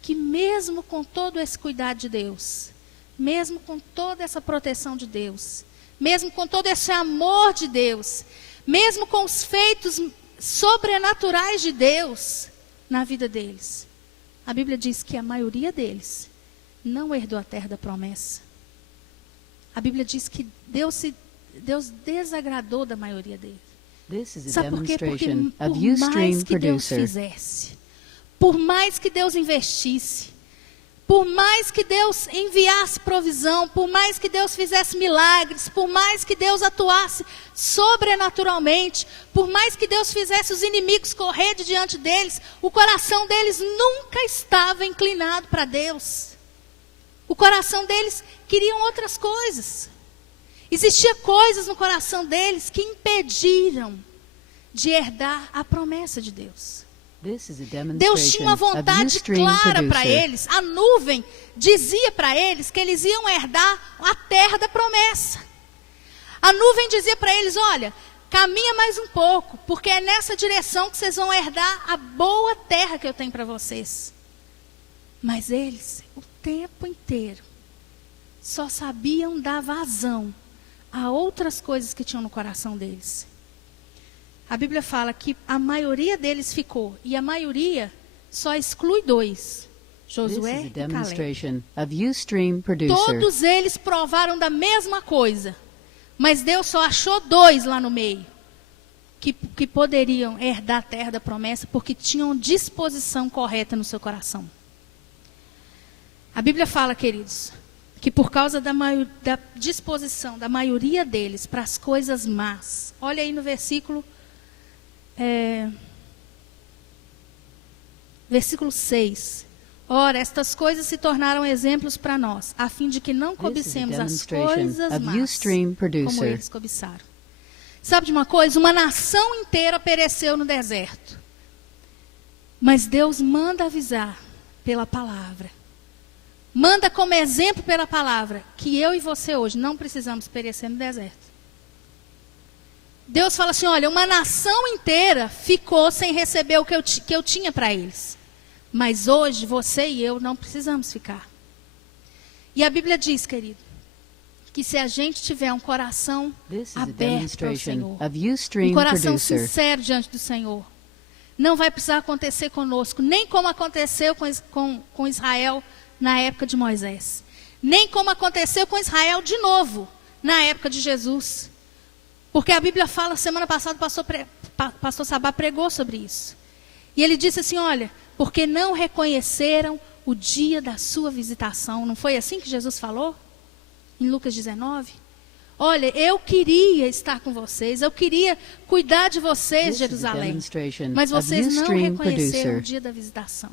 que mesmo com todo esse cuidado de Deus, mesmo com toda essa proteção de Deus, mesmo com todo esse amor de Deus, mesmo com os feitos sobrenaturais de Deus na vida deles, a Bíblia diz que a maioria deles não herdou a terra da promessa. A Bíblia diz que Deus desagradou da maioria deles. This is a Sabe por quê? Porque demonstration por of Ustream mais que Deus Producer. fizesse, por mais que Deus investisse, por mais que Deus enviasse provisão, por mais que Deus fizesse milagres, por mais que Deus atuasse sobrenaturalmente, por mais que Deus fizesse os inimigos correr de diante deles, o coração deles nunca estava inclinado para Deus. O coração deles queriam outras coisas. Existia coisas no coração deles que impediram de herdar a promessa de Deus. This is a Deus tinha uma demonstration of vontade Ustream clara para Producer. eles. A nuvem dizia para eles que eles iam herdar a terra da promessa. A nuvem dizia para eles, olha, caminha mais um pouco, porque é nessa direção que vocês vão herdar a boa terra que eu tenho para vocês. Mas eles, o tempo inteiro, só sabiam dar vazão a outras coisas que tinham no coração deles. A Bíblia fala que a maioria deles ficou, e a maioria só exclui dois, This Josué is a e Caleb. demonstration of Ustream Producer. Todos eles provaram da mesma coisa, mas Deus só achou dois lá no meio, que poderiam herdar a terra da promessa, porque tinham disposição correta no seu coração. A Bíblia fala, queridos, que por causa da disposição da maioria deles para as coisas más, olha aí no versículo 6. Ora, estas coisas se tornaram exemplos para nós, a fim de que não cobicemos as coisas of más, Ustream como Producer. eles cobiçaram. Sabe de uma coisa? Uma nação inteira pereceu no deserto. Mas Deus manda avisar pela palavra. Manda como exemplo pela palavra que eu e você hoje não precisamos perecer no deserto. Deus fala assim, olha, uma nação inteira ficou sem receber o que eu tinha para eles. Mas hoje você e eu não precisamos ficar. E a Bíblia diz, querido, que se a gente tiver um coração This is a aberto para o demonstration Senhor, of Ustream um coração Producer. sincero diante do Senhor, não vai precisar acontecer conosco, nem como aconteceu com Israel na época de Moisés, nem como aconteceu com Israel de novo na época de Jesus. Porque a Bíblia fala, semana passada o pastor Sabá pregou sobre isso. E ele disse assim, olha, porque não reconheceram o dia da sua visitação. Não foi assim que Jesus falou? Em Lucas 19? Olha, eu queria estar com vocês, eu queria cuidar de vocês, This is a Jerusalém. demonstration Mas of vocês não Ustream reconheceram Producer. o dia da visitação.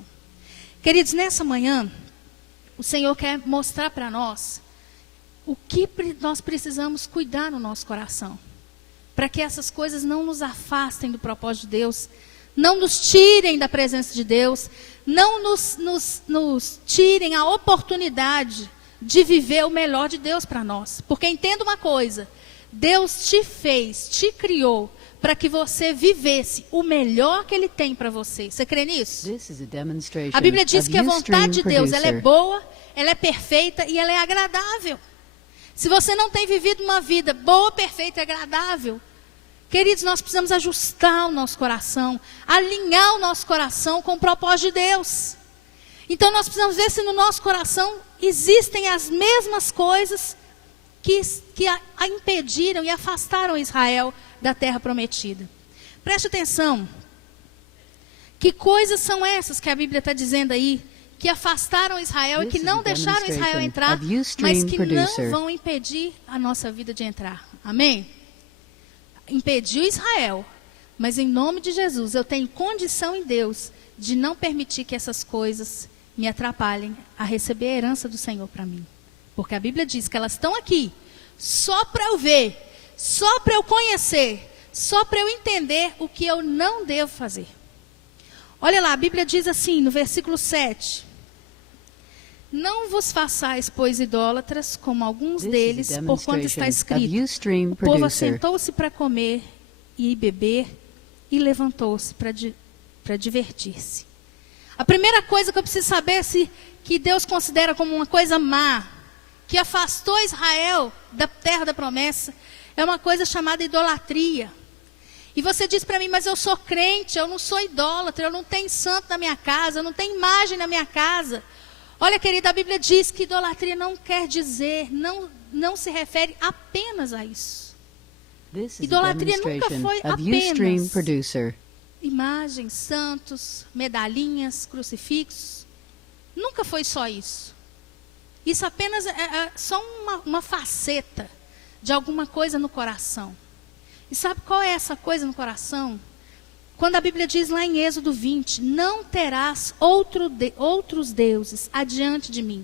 Queridos, nessa manhã, o Senhor quer mostrar para nós o que nós precisamos cuidar no nosso coração, para que essas coisas não nos afastem do propósito de Deus, não nos tirem da presença de Deus, não nos tirem a oportunidade de viver o melhor de Deus para nós. Porque entenda uma coisa, Deus te fez, te criou, para que você vivesse o melhor que Ele tem para você. Você crê nisso? This is a demonstration A Bíblia diz of que a Ustream vontade de Deus, ela é Producer. boa, ela é perfeita e ela é agradável. Se você não tem vivido uma vida boa, perfeita e agradável, queridos, nós precisamos ajustar o nosso coração, alinhar o nosso coração com o propósito de Deus. Então nós precisamos ver se no nosso coração existem as mesmas coisas que a impediram e afastaram Israel da terra prometida. Preste atenção, Que coisas são essas que a Bíblia está dizendo aí? Que afastaram Israel e que não deixaram Israel entrar, mas que não vão impedir a nossa vida de entrar. Amém? Impediu Israel, mas em nome de Jesus, eu tenho condição em Deus de não permitir que essas coisas me atrapalhem a receber a herança do Senhor para mim. Porque a Bíblia diz que elas estão aqui só para eu ver, só para eu conhecer, só para eu entender o que eu não devo fazer. Olha lá, a Bíblia diz assim, no versículo 7. Não vos façais, pois, idólatras, como alguns deles, porquanto está escrito, o povo assentou-se para comer e beber e levantou-se para divertir-se. A primeira coisa que eu preciso saber é se que Deus considera como uma coisa má, que afastou Israel da terra da promessa, é uma coisa chamada idolatria. E você diz para mim, mas eu sou crente, eu não sou idólatra, eu não tenho santo na minha casa, eu não tenho imagem na minha casa. Olha, querida, a Bíblia diz que idolatria não quer dizer, não se refere apenas a isso. Idolatria nunca foi apenas imagens, santos, medalhinhas, crucifixos. Nunca foi só isso. Isso apenas é só uma faceta de alguma coisa no coração. E sabe qual é essa coisa no coração? Quando a Bíblia diz lá em Êxodo 20, não terás outros deuses adiante de mim.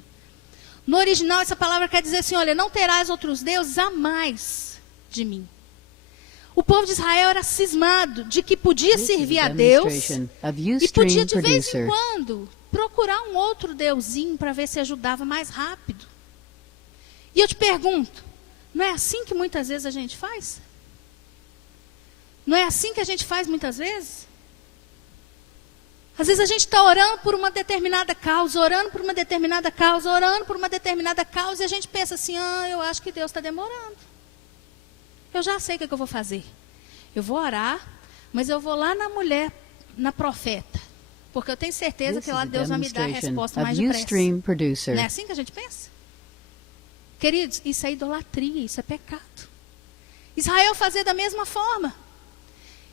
No original, essa palavra quer dizer assim, olha, não terás outros deuses a mais de mim. O povo de Israel era cismado de que podia servir a Deus e podia de vez em quando procurar um outro deusinho para ver se ajudava mais rápido. E eu te pergunto, não é assim que muitas vezes a gente faz? Não é assim que a gente faz muitas vezes? Às vezes a gente está orando por uma determinada causa, orando por uma determinada causa, orando por uma determinada causa, e a gente pensa assim, eu acho que Deus está demorando. Eu já sei o que eu vou fazer. Eu vou orar, mas eu vou lá na mulher, na profeta. Porque eu tenho certeza que lá Deus vai me dar a resposta mais depressa. Não é assim que a gente pensa? Queridos, isso é idolatria, isso é pecado. Israel fazia da mesma forma.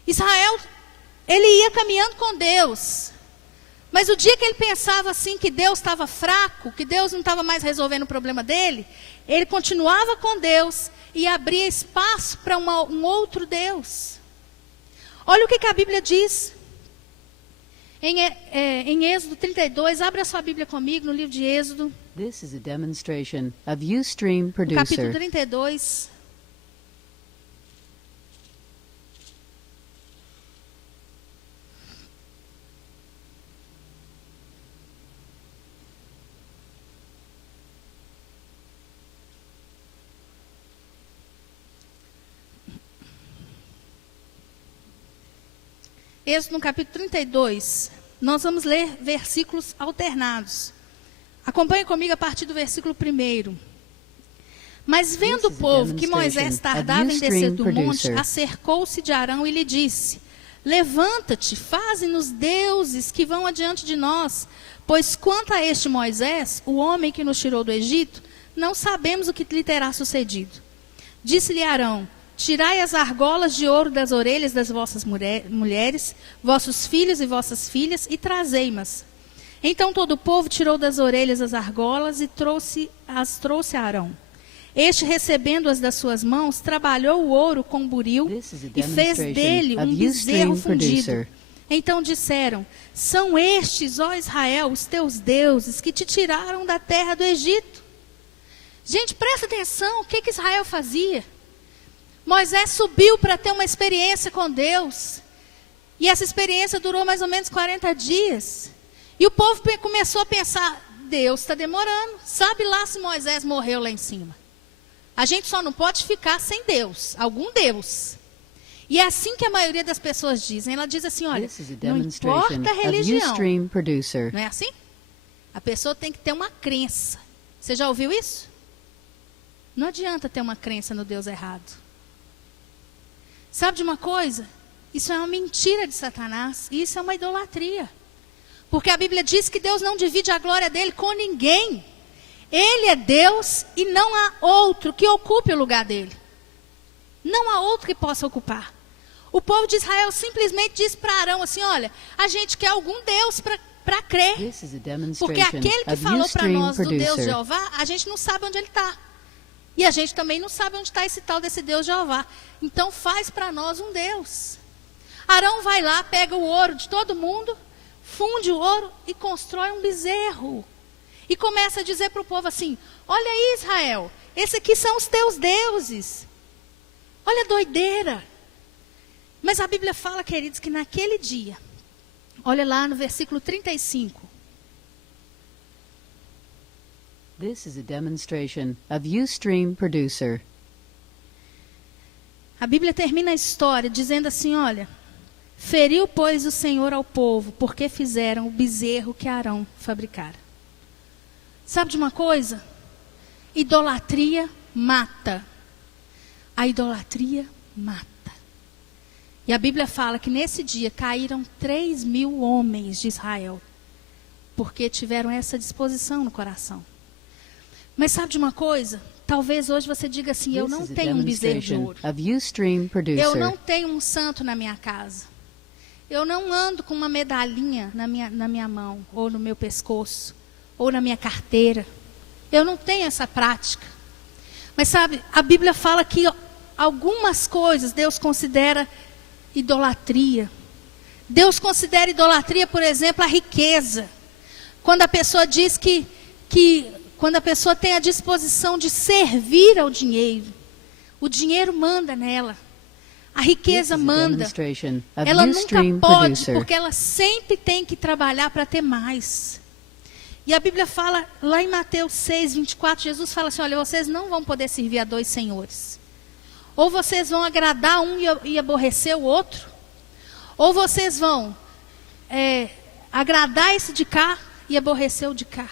Israel, ele ia caminhando com Deus. Mas o dia que ele pensava assim, que Deus estava fraco, que Deus não estava mais resolvendo o problema dele, ele continuava com Deus e abria espaço para um outro Deus. Olha o que a Bíblia diz. Em Êxodo 32, abra sua Bíblia comigo no livro de Êxodo. This is a demonstration of Ustream Producer. Capítulo 32. Êxodo no capítulo 32, nós vamos ler versículos alternados. Acompanhe comigo a partir do versículo 1. Mas vendo o povo que Moisés tardava em descer do monte, acercou-se de Arão e lhe disse, levanta-te, faze-nos deuses que vão adiante de nós, pois quanto a este Moisés, o homem que nos tirou do Egito, não sabemos o que lhe terá sucedido. Disse-lhe Arão, tirai as argolas de ouro das orelhas das vossas mulheres, vossos filhos e vossas filhas, e trazei-mas. Então todo o povo tirou das orelhas as argolas e trouxe a Arão. Este, recebendo-as das suas mãos, trabalhou o ouro com buril e fez dele um bezerro fundido. Então disseram, são estes, ó Israel, os teus deuses, que te tiraram da terra do Egito. Gente, presta atenção, o que Israel fazia? Moisés subiu para ter uma experiência com Deus. E essa experiência durou mais ou menos 40 dias. E o povo começou a pensar, Deus está demorando. Sabe lá se Moisés morreu lá em cima. A gente só não pode ficar sem Deus, algum Deus. E é assim que a maioria das pessoas dizem. Ela diz assim, olha, não importa a religião. Não é assim? A pessoa tem que ter uma crença. Você já ouviu isso? Não adianta ter uma crença no Deus errado. Sabe de uma coisa? Isso é uma mentira de Satanás. E isso é uma idolatria. Porque a Bíblia diz que Deus não divide a glória dele com ninguém. Ele é Deus e não há outro que ocupe o lugar dele. Não há outro que possa ocupar. O povo de Israel simplesmente disse para Arão assim, olha, a gente quer algum Deus para crer. This is a Porque demonstration aquele que of falou para Ustream nós do Deus producer. Jeová, a gente não sabe onde ele está. E a gente também não sabe onde está esse tal desse Deus Jeová. Então faz para nós um Deus. Arão vai lá, pega o ouro de todo mundo, funde o ouro e constrói um bezerro. E começa a dizer para o povo assim, olha aí Israel, esses aqui são os teus deuses. Olha a doideira. Mas a Bíblia fala, queridos, que naquele dia, olha lá no versículo 35. This is a demonstration of Ustream producer. A Bíblia termina a história dizendo assim, olha, feriu, pois, o Senhor ao povo, porque fizeram o bezerro que Arão fabricara. Sabe de uma coisa? Idolatria mata. A idolatria mata. E a Bíblia fala que nesse dia caíram 3.000 homens de Israel, porque tiveram essa disposição no coração. Mas sabe de uma coisa? Talvez hoje você diga assim, eu This não is a tenho um bezerro de demonstration ouro. of Ustream producer. Eu não tenho um santo na minha casa. Eu não ando com uma medalhinha na minha mão, ou no meu pescoço, ou na minha carteira. Eu não tenho essa prática. Mas sabe, a Bíblia fala que algumas coisas Deus considera idolatria. Deus considera idolatria, por exemplo, a riqueza. Quando a pessoa diz quando a pessoa tem a disposição de servir ao dinheiro, o dinheiro manda nela. A riqueza This is a manda. demonstration of Ela nunca Ustream pode, producer. porque ela sempre tem que trabalhar para ter mais. E a Bíblia fala, lá em Mateus 6, 24, Jesus fala assim, olha, vocês não vão poder servir a dois senhores. Ou vocês vão agradar um e aborrecer o outro, ou vocês vão agradar esse de cá e aborrecer o de cá.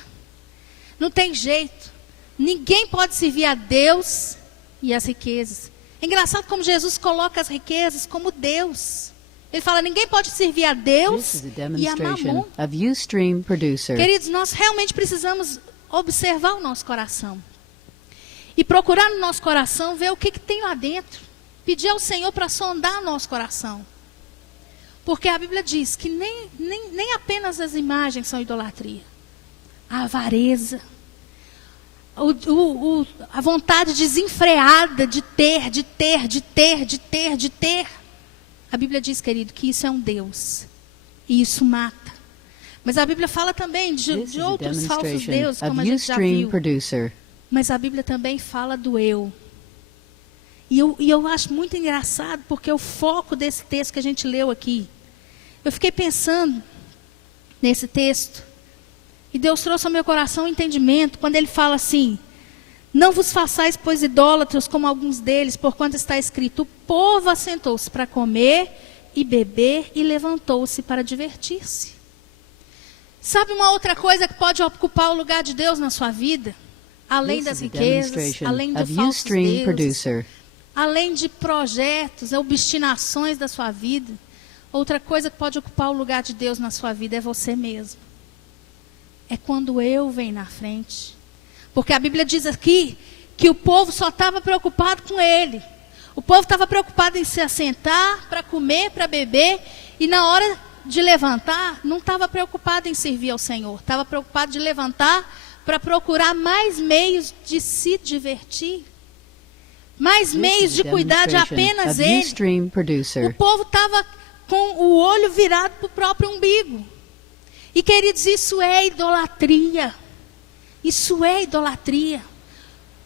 Não tem jeito. Ninguém pode servir a Deus e as riquezas. É engraçado como Jesus coloca as riquezas como Deus. Ele fala, ninguém pode servir a Deus This is a e a demonstration Mamon. of Ustream producer. Queridos, nós realmente precisamos observar o nosso coração. E procurar no nosso coração, ver o que tem lá dentro. Pedir ao Senhor para sondar o nosso coração. Porque a Bíblia diz que nem apenas as imagens são idolatria. A avareza. A vontade desenfreada de ter. A Bíblia diz, querido, que isso é um Deus. E isso mata. Mas a Bíblia fala também This is de a outros falsos demonstration deuses, como a of gente já Ustream viu. producer. Mas a Bíblia também fala do eu. E eu acho muito engraçado, porque o foco desse texto que a gente leu aqui, eu fiquei pensando nesse texto, e Deus trouxe ao meu coração um entendimento, quando ele fala assim, não vos façais, pois, idólatras, como alguns deles, porquanto está escrito, o povo assentou-se para comer e beber, e levantou-se para divertir-se. Sabe uma outra coisa que pode ocupar o lugar de Deus na sua vida? Além This das is a riquezas, demonstration além de of falsos Ustream deuses, producer. além de projetos, obstinações da sua vida, outra coisa que pode ocupar o lugar de Deus na sua vida é você mesmo. É quando eu venho na frente. Porque a Bíblia diz aqui que o povo só estava preocupado com ele. O povo estava preocupado em se assentar, para comer, para beber, e na hora de levantar, não estava preocupado em servir ao Senhor. Estava preocupado de levantar para procurar mais meios de se divertir. Mais This meios is a de cuidar de demonstration apenas of ele. Ustream O producer. povo estava com o olho virado para o próprio umbigo. E, queridos, isso é idolatria. Isso é idolatria.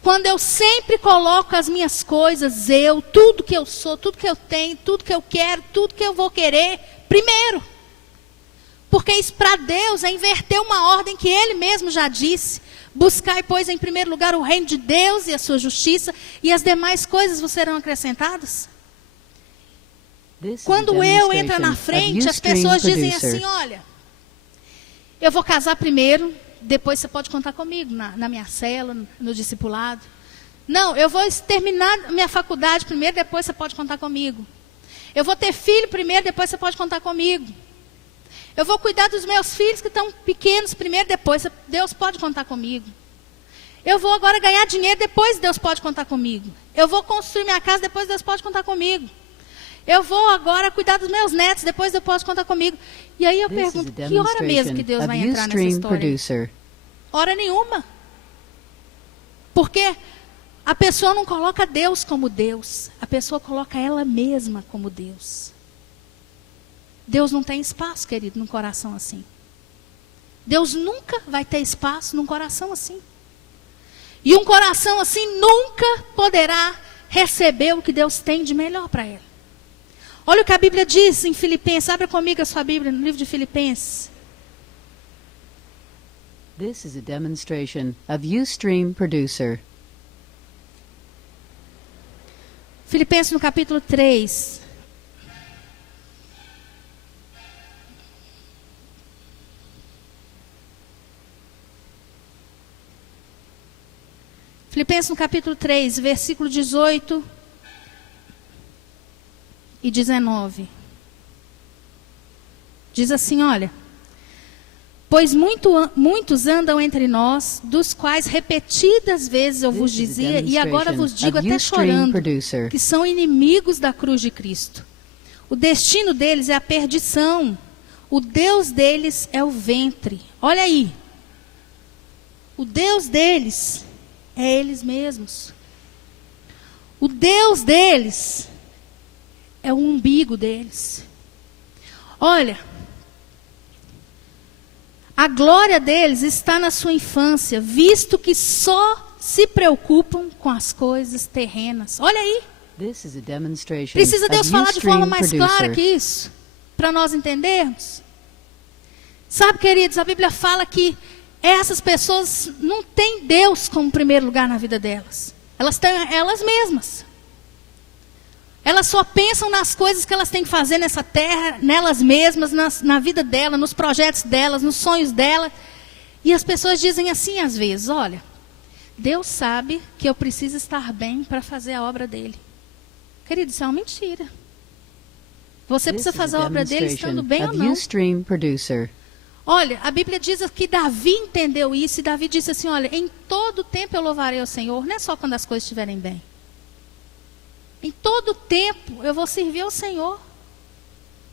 Quando eu sempre coloco as minhas coisas, tudo que eu sou, tudo que eu tenho, tudo que eu quero, tudo que eu vou querer, primeiro. Porque isso para Deus é inverter uma ordem que Ele mesmo já disse. Buscai, pois, em primeiro lugar o reino de Deus e a sua justiça, e as demais coisas vos serão acrescentadas. This is a Quando eu entro na demonstration frente, of as Ustream pessoas dizem producer. assim, olha, eu vou casar primeiro, depois você pode contar comigo na minha cela, no discipulado. Não, eu vou terminar minha faculdade primeiro, depois você pode contar comigo. Eu vou ter filho primeiro, depois você pode contar comigo. Eu vou cuidar dos meus filhos que estão pequenos primeiro, depois Deus pode contar comigo. Eu vou agora ganhar dinheiro, depois Deus pode contar comigo. Eu vou construir minha casa, depois Deus pode contar comigo. Eu vou agora cuidar dos meus netos, depois eu posso contar comigo. E aí eu This is a pergunto, que hora mesmo que Deus demonstration vai of entrar nessa Ustream história? Producer. Hora nenhuma. Porque a pessoa não coloca Deus como Deus. A pessoa coloca ela mesma como Deus. Deus não tem espaço, querido, num coração assim. Deus nunca vai ter espaço num coração assim. E um coração assim nunca poderá receber o que Deus tem de melhor para ele. Olha o que a Bíblia diz em Filipenses. Abra comigo a sua Bíblia no livro de Filipenses. This is a demonstration of Ustream Producer. Filipenses no capítulo 3. Filipenses no capítulo 3, versículo 18 e 19. Diz assim, olha. Pois muitos andam entre nós, dos quais repetidas vezes eu vos This is a dizia, e agora vos digo demonstration até of Ustream chorando, Producer. que são inimigos da cruz de Cristo. O destino deles é a perdição. O Deus deles é o ventre. Olha aí. O Deus deles é eles mesmos. O Deus deles é o umbigo deles. Olha, a glória deles está na sua infância, visto que só se preocupam com as coisas terrenas. Olha aí. This is a demonstration Precisa Deus of falar de forma Ustream mais clara Producer. que isso, para nós entendermos. Sabe, queridos, a Bíblia fala que essas pessoas não têm Deus como primeiro lugar na vida delas. Elas têm elas mesmas. Elas só pensam nas coisas que elas têm que fazer nessa terra, nelas mesmas, na vida dela, nos projetos delas, nos sonhos dela. E as pessoas dizem assim às vezes, olha, Deus sabe que eu preciso estar bem para fazer a obra dele. Querido, isso é uma mentira. Você This precisa is fazer a a obra dele estando bem ou demonstration não. of Ustream Producer. Olha, a Bíblia diz que Davi entendeu isso, e Davi disse assim, olha, em todo tempo eu louvarei ao Senhor, não é só quando as coisas estiverem bem. Em todo tempo eu vou servir ao Senhor.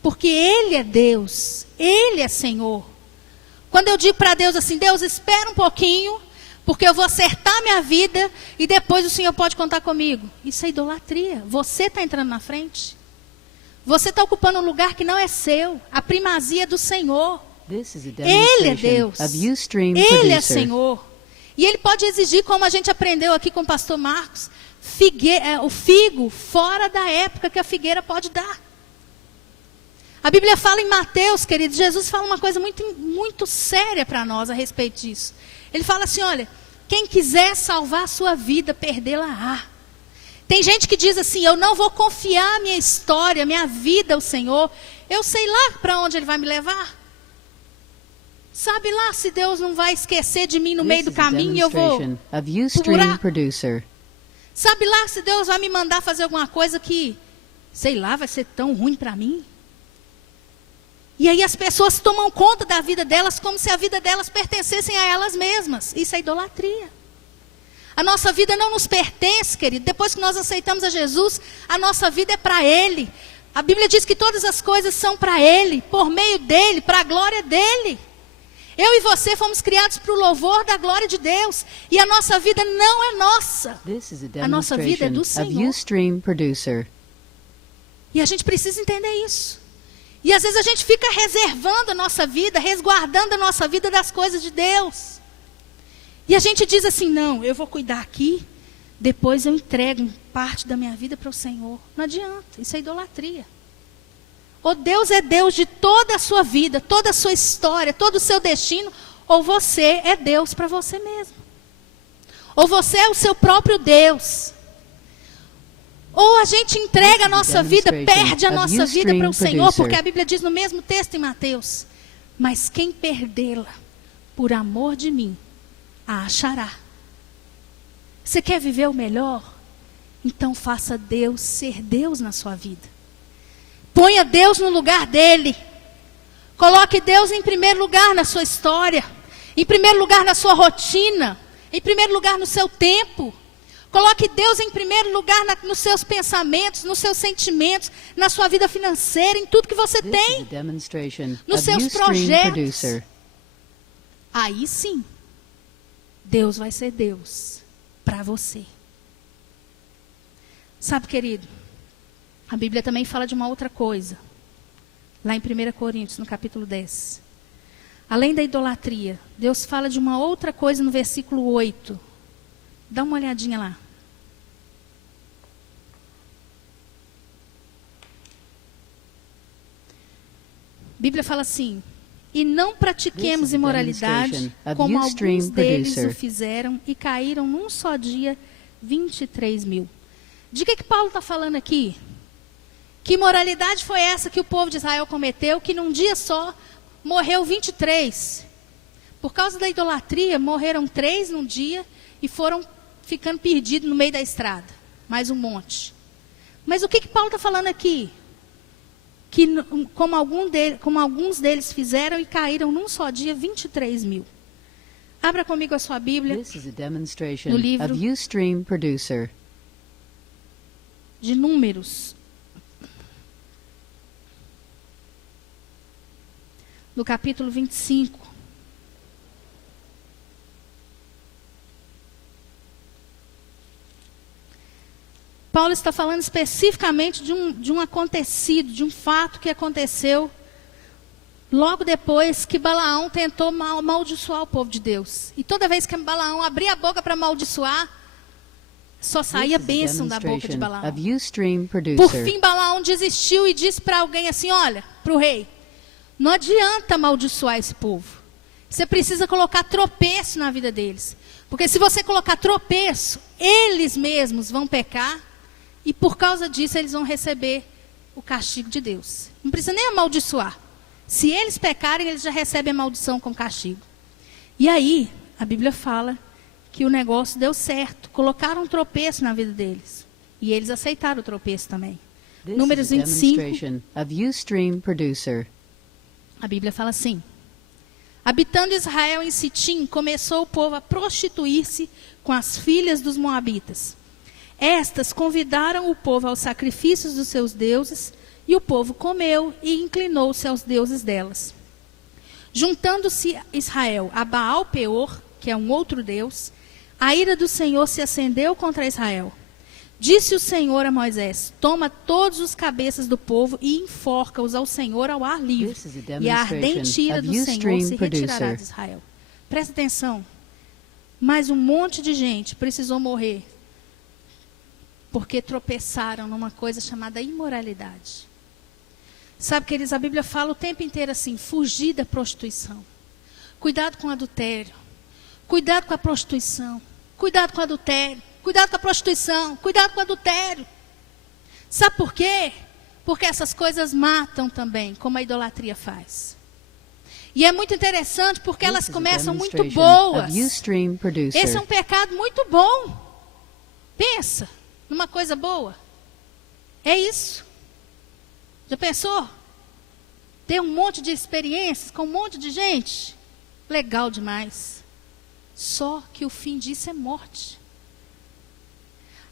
Porque Ele é Deus, Ele é Senhor. Quando eu digo para Deus assim, Deus, espera um pouquinho, porque eu vou acertar minha vida, e depois o Senhor pode contar comigo. Isso é idolatria, você está entrando na frente. Você está ocupando um lugar que não é seu, a primazia é do Senhor. This is a Ele é demonstration Deus. of Ustream Ele é Producer. Senhor. E Ele pode exigir, como a gente aprendeu aqui com o pastor Marcos, o figo fora da época que a figueira pode dar. A Bíblia fala em Mateus, queridos, Jesus fala uma coisa muito séria para nós a respeito disso. Ele fala assim, olha, quem quiser salvar a sua vida, perdê-la-á. Tem gente que diz assim, eu não vou confiar minha história, minha vida ao Senhor. Eu sei lá para onde Ele vai me levar. Sabe lá se Deus não vai esquecer de mim no meio do This is a caminho e eu vou demonstration of Ustream buraco. Producer. Sabe lá se Deus vai me mandar fazer alguma coisa que, sei lá, vai ser tão ruim para mim? E aí as pessoas tomam conta da vida delas como se a vida delas pertencessem a elas mesmas. Isso é idolatria. A nossa vida não nos pertence, querido. Depois que nós aceitamos a Jesus, a nossa vida é para Ele. A Bíblia diz que todas as coisas são para Ele, por meio dEle, para a glória dEle. Eu e você fomos criados para o louvor da glória de Deus. E a nossa vida não é nossa. This is a A nossa vida é do demonstration of Senhor. Ustream Producer. E a gente precisa entender isso. E às vezes a gente fica reservando a nossa vida, resguardando a nossa vida das coisas de Deus. E a gente diz assim, não, eu vou cuidar aqui, depois eu entrego parte da minha vida para o Senhor. Não adianta, isso é idolatria. Ou Deus é Deus de toda a sua vida, toda a sua história, todo o seu destino, ou você é Deus para você mesmo. Ou você é o seu próprio Deus. Ou a gente entrega a nossa vida, perde a nossa vida para o Senhor, porque a Bíblia diz no mesmo texto em Mateus, mas quem perdê-la por amor de mim, a achará. Você quer viver o melhor? Então faça Deus ser Deus na sua vida. Ponha Deus no lugar dele. Coloque Deus em primeiro lugar na sua história. Em primeiro lugar na sua rotina. Em primeiro lugar no seu tempo. Coloque Deus em primeiro lugar nos seus pensamentos, nos seus sentimentos, na sua vida financeira, em tudo que você This is a tem, demonstration nos of seus Ustream projetos. Producer. Aí sim, Deus vai ser Deus para você. Sabe, querido, a Bíblia também fala de uma outra coisa. Lá em 1 Coríntios, no capítulo 10. Além da idolatria, Deus fala de uma outra coisa no versículo 8. Dá uma olhadinha lá. A Bíblia fala assim: e não pratiquemos This is a imoralidade, demonstration of como Ustream alguns deles Producer. o fizeram e caíram num só dia 23 mil. De que Paulo está falando aqui? Que imoralidade foi essa que o povo de Israel cometeu, que num dia só morreu 23? Por causa da idolatria, morreram 3 num dia e foram ficando perdidos no meio da estrada. Mais um monte. Mas o que Paulo está falando aqui? Que como alguns deles fizeram e caíram num só dia 23 mil. Abra comigo a sua Bíblia This is a demonstration No livro of Ustream Producer. de Números. No capítulo 25. Paulo está falando especificamente de um acontecido, de um fato que aconteceu logo depois que Balaão tentou amaldiçoar o povo de Deus. E toda vez que Balaão abria a boca para amaldiçoar, só saía This is a bênção da boca de demonstration Balaão. of Ustream Por Producer. fim, Balaão desistiu e disse para alguém assim: olha, para o rei, não adianta amaldiçoar esse povo. Você precisa colocar tropeço na vida deles. Porque se você colocar tropeço, eles mesmos vão pecar e por causa disso eles vão receber o castigo de Deus. Não precisa nem amaldiçoar. Se eles pecarem, eles já recebem a maldição como castigo. E aí, a Bíblia fala que o negócio deu certo. Colocaram um tropeço na vida deles. E eles aceitaram o tropeço também. This Números is a 25. demonstration of Ustream Producer. A Bíblia fala assim: habitando Israel em Sitim, começou o povo a prostituir-se com as filhas dos moabitas. Estas convidaram o povo aos sacrifícios dos seus deuses, e o povo comeu e inclinou-se aos deuses delas. Juntando-se Israel a Baal-Peor, que é um outro deus, a ira do Senhor se acendeu contra Israel. Disse o Senhor a Moisés: toma todos os cabeças do povo e enforca-os ao Senhor ao ar livre, This is a e a ardente ira do demonstration of Senhor Ustream se retirará Producer. de Israel. Presta atenção. Mas um monte de gente precisou morrer porque tropeçaram numa coisa chamada imoralidade. Sabe, queridos, a Bíblia fala o tempo inteiro assim: fugir da prostituição. Cuidado com o adultério. Cuidado com a prostituição. Cuidado com o adultério. Cuidado com a prostituição. Cuidado com o adultério. Sabe por quê? Porque essas coisas matam também, como a idolatria faz. E é muito interessante porque elas This is a começam muito demonstration boas. of Ustream Producer. Esse é um pecado muito bom. Pensa numa coisa boa. É isso. Já pensou? Ter um monte de experiências com um monte de gente? Legal demais. Só que o fim disso é morte.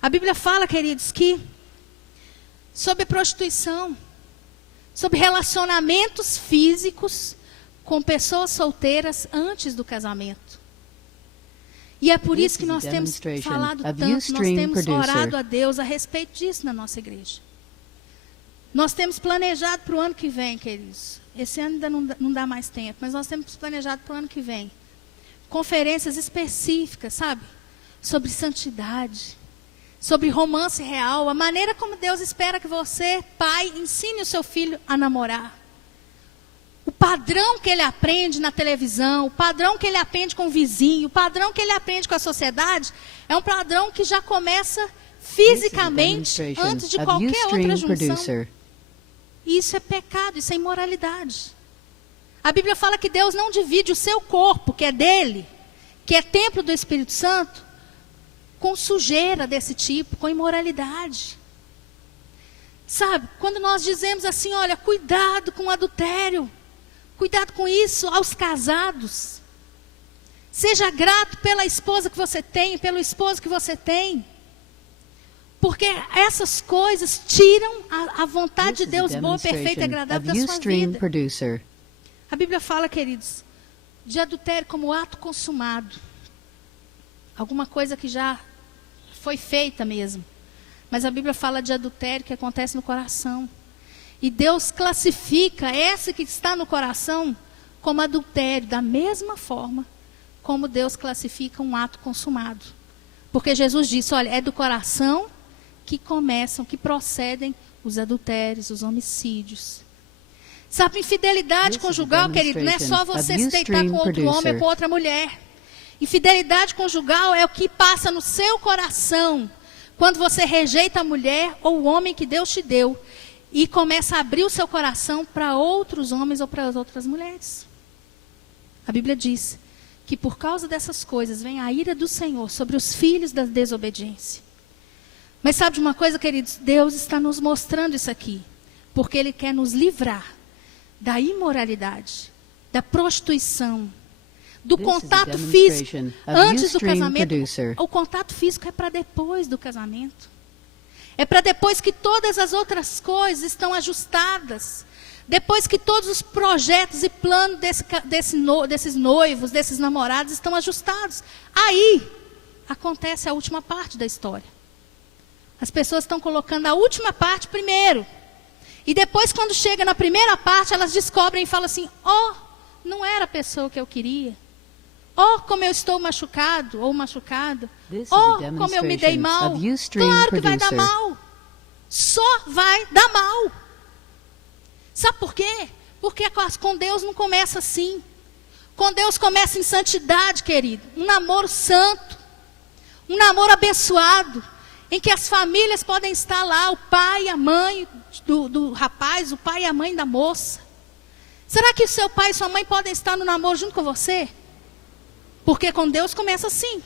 A Bíblia fala, queridos, que sobre prostituição, sobre relacionamentos físicos com pessoas solteiras antes do casamento. E é por This isso que is a nós temos demonstration falado of tanto, nós Ustream temos Producer. orado a Deus a respeito disso na nossa igreja. Nós temos planejado para o ano que vem, queridos. Esse ano ainda não dá mais tempo, mas nós temos planejado para o ano que vem conferências específicas, sabe? Sobre santidade, sobre romance real, a maneira como Deus espera que você, pai, ensine o seu filho a namorar. O padrão que ele aprende na televisão, o padrão que ele aprende com o vizinho, o padrão que ele aprende com a sociedade, é um padrão que já começa fisicamente antes de qualquer outra junção. E isso é pecado, isso é imoralidade. A Bíblia fala que Deus não divide o seu corpo, que é dele, que é templo do Espírito Santo, com sujeira desse tipo, com imoralidade. Sabe, quando nós dizemos assim, olha, cuidado com o adultério, cuidado com isso aos casados. Seja grato pela esposa que você tem, pelo esposo que você tem. Porque essas coisas tiram a vontade This de is a Deus boa, perfeita e demonstration agradável of da sua Ustream vida. Producer. A Bíblia fala, queridos, de adultério como ato consumado. Alguma coisa que já foi feita mesmo. Mas a Bíblia fala de adultério que acontece no coração. E Deus classifica esse que está no coração como adultério, da mesma forma como Deus classifica um ato consumado. Porque Jesus disse, olha, é do coração que começam, que procedem os adultérios, os homicídios. Sabe, infidelidade conjugal, querido, não é só você se deitar com outro homem ou com outra mulher. Infidelidade conjugal é o que passa no seu coração quando você rejeita a mulher ou o homem que Deus te deu e começa a abrir o seu coração para outros homens ou para as outras mulheres. A Bíblia diz que por causa dessas coisas vem a ira do Senhor sobre os filhos da desobediência. Mas sabe de uma coisa, queridos? Deus está nos mostrando isso aqui, porque Ele quer nos livrar da imoralidade, da prostituição, do contato físico antes do casamento. O contato físico é para depois do casamento. É para depois que todas as outras coisas estão ajustadas. Depois que todos os projetos e planos desses noivos, desses namorados estão ajustados. Aí acontece a última parte da história. As pessoas estão colocando a última parte primeiro. E depois, quando chega na primeira parte, elas descobrem e falam assim, não era a pessoa que eu queria. Como eu estou machucado ou machucado. Como eu me dei mal. Claro que vai dar mal. Só vai dar mal. Sabe por quê? Porque com Deus não começa assim. Com Deus começa em santidade, querido. Um namoro santo. Um namoro abençoado. Em que as famílias podem estar lá, o pai e a mãe do rapaz, o pai e a mãe da moça. Será que o seu pai e sua mãe podem estar no namoro junto com você? Porque com Deus começa assim.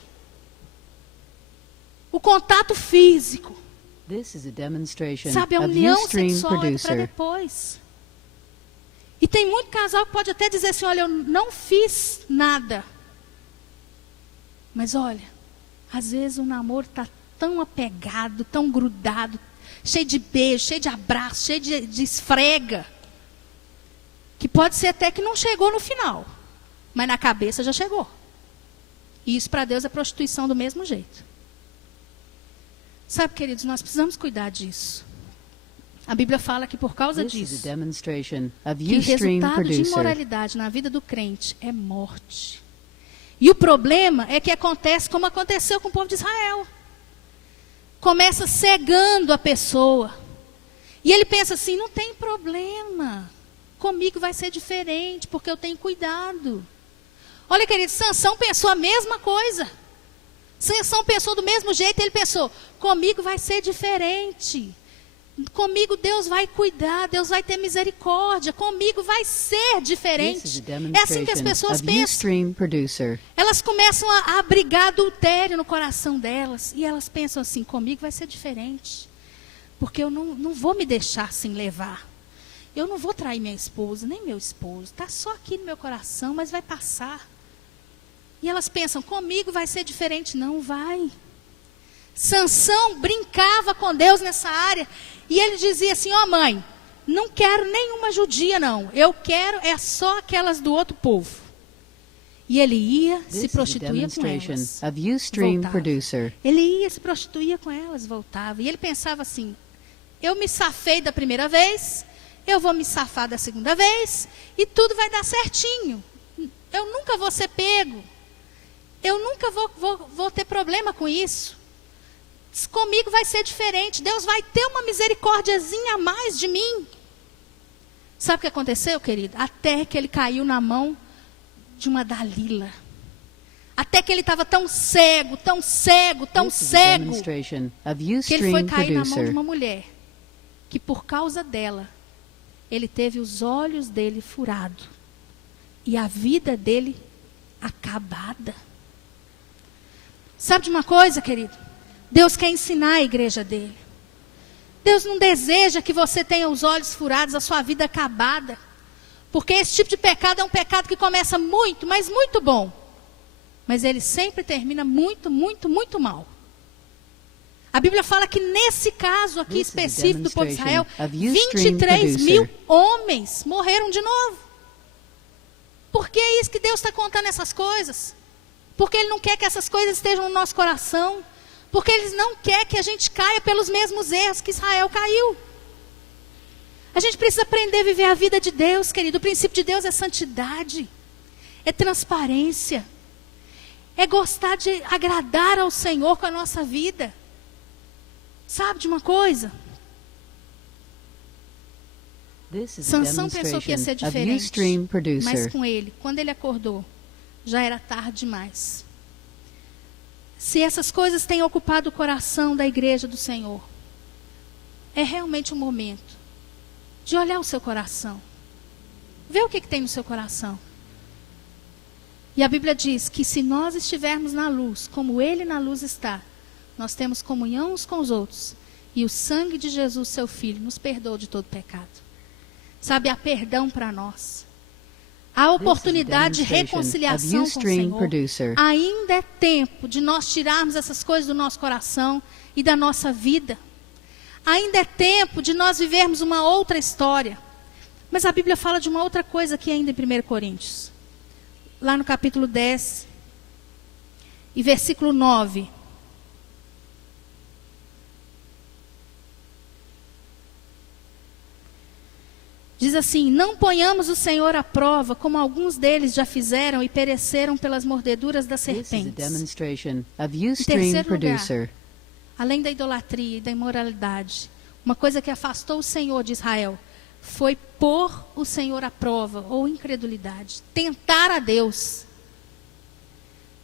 O contato físico. Sabe, a união sexual é para depois. E tem muito casal que pode até dizer assim, olha, eu não fiz nada. Mas olha, às vezes o namoro está tão apegado, tão grudado, cheio de beijo, cheio de abraço, cheio de esfrega, que pode ser até que não chegou no final, mas na cabeça já chegou. E isso para Deus é prostituição do mesmo jeito. Sabe, queridos, nós precisamos cuidar disso. A Bíblia fala que por causa disso, que o resultado de imoralidade na vida do crente é morte. E o problema é que acontece como aconteceu com o povo de Israel. Começa cegando a pessoa. E ele pensa assim, não tem problema. Comigo vai ser diferente, porque eu tenho cuidado. Olha, querido, Sansão pensou a mesma coisa. Sansão pensou do mesmo jeito, ele pensou, comigo vai ser diferente. Comigo Deus vai cuidar, Deus vai ter misericórdia. Comigo vai ser diferente. É assim que as pessoas pensam. Elas começam a abrigar adultério no coração delas. E elas pensam assim, comigo vai ser diferente. Porque eu não vou me deixar assim levar. Eu não vou trair minha esposa, nem meu esposo. Está só aqui no meu coração, mas vai passar. E elas pensam, comigo vai ser diferente. Não vai. Sansão brincava com Deus nessa área. E ele dizia assim, mãe, não quero nenhuma judia não. Eu quero é só aquelas do outro povo. E ele ia, se prostituía com elas. Voltava. Ele ia, se prostituía com elas, voltava. E ele pensava assim, eu me safei da primeira vez, eu vou me safar da segunda vez, e tudo vai dar certinho. Eu nunca vou ser pego. Eu nunca vou ter problema com isso. Comigo vai ser diferente. Deus vai ter uma misericórdiazinha a mais de mim. Sabe o que aconteceu, querido? Até que ele caiu na mão de uma Dalila. Até que ele estava tão cego, tão cego, tão cego, que ele foi cair na mão de uma mulher. Que por causa dela, ele teve os olhos dele furados. E a vida dele acabada. Sabe de uma coisa, querido? Deus quer ensinar a igreja dele. Deus não deseja que você tenha os olhos furados, a sua vida acabada. Porque esse tipo de pecado é um pecado que começa muito, mas muito bom. Mas ele sempre termina muito, muito, muito mal. A Bíblia fala que nesse caso aqui This is a específico do povo de Israel, demonstration of Ustream 23 mil producer. homens morreram de novo. Por que é isso que Deus está contando essas coisas? Porque Ele não quer que essas coisas estejam no nosso coração. Porque Ele não quer que a gente caia pelos mesmos erros que Israel caiu. A gente precisa aprender a viver a vida de Deus, querido. O princípio de Deus é santidade, é transparência, é gostar de agradar ao Senhor com a nossa vida. Sabe de uma coisa? This is a Sansão pensou que ia ser demonstration of Ustream diferente, mas producer. com ele, quando ele acordou, já era tarde demais. Se essas coisas têm ocupado o coração da igreja do Senhor, é realmente o momento de olhar o seu coração. Ver o que tem no seu coração. E a Bíblia diz que se nós estivermos na luz, como Ele na luz está, nós temos comunhão uns com os outros. E o sangue de Jesus, seu Filho, nos perdoa de todo pecado. Sabe, há perdão para nós. Há oportunidade de reconciliação com o Senhor. Ainda é tempo de nós tirarmos essas coisas do nosso coração e da nossa vida. Ainda é tempo de nós vivermos uma outra história. Mas a Bíblia fala de uma outra coisa aqui ainda em 1 Coríntios. Lá no capítulo 10 e versículo 9. Diz assim: não ponhamos o Senhor à prova, como alguns deles já fizeram e pereceram pelas mordeduras das This is a serpentes. demonstration of Em Ustream terceiro lugar, producer. além da idolatria e da imoralidade, uma coisa que afastou o Senhor de Israel foi pôr o Senhor à prova, ou incredulidade. Tentar a Deus.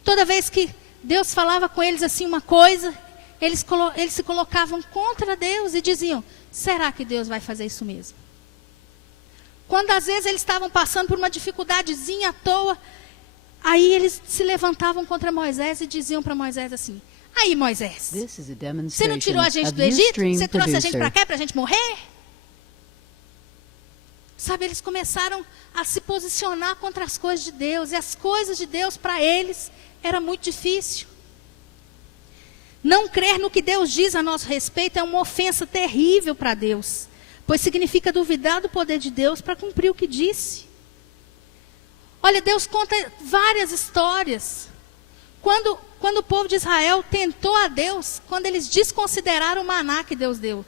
Toda vez que Deus falava com eles assim uma coisa, eles se colocavam contra Deus e diziam: será que Deus vai fazer isso mesmo? Quando às vezes eles estavam passando por uma dificuldadezinha à toa, aí eles se levantavam contra Moisés e diziam para Moisés assim: aí Moisés, This is a você não demonstration tirou a gente of do Egito? Ustream Você trouxe a gente para producer. cá para a gente morrer? Sabe, eles começaram a se posicionar contra as coisas de Deus. E as coisas de Deus para eles era muito difícil. Não crer no que Deus diz a nosso respeito é uma ofensa terrível para Deus. Pois significa duvidar do poder de Deus para cumprir o que disse. Olha, Deus conta várias histórias. Quando o povo de Israel tentou a Deus, quando eles desconsideraram o maná que Deus deu.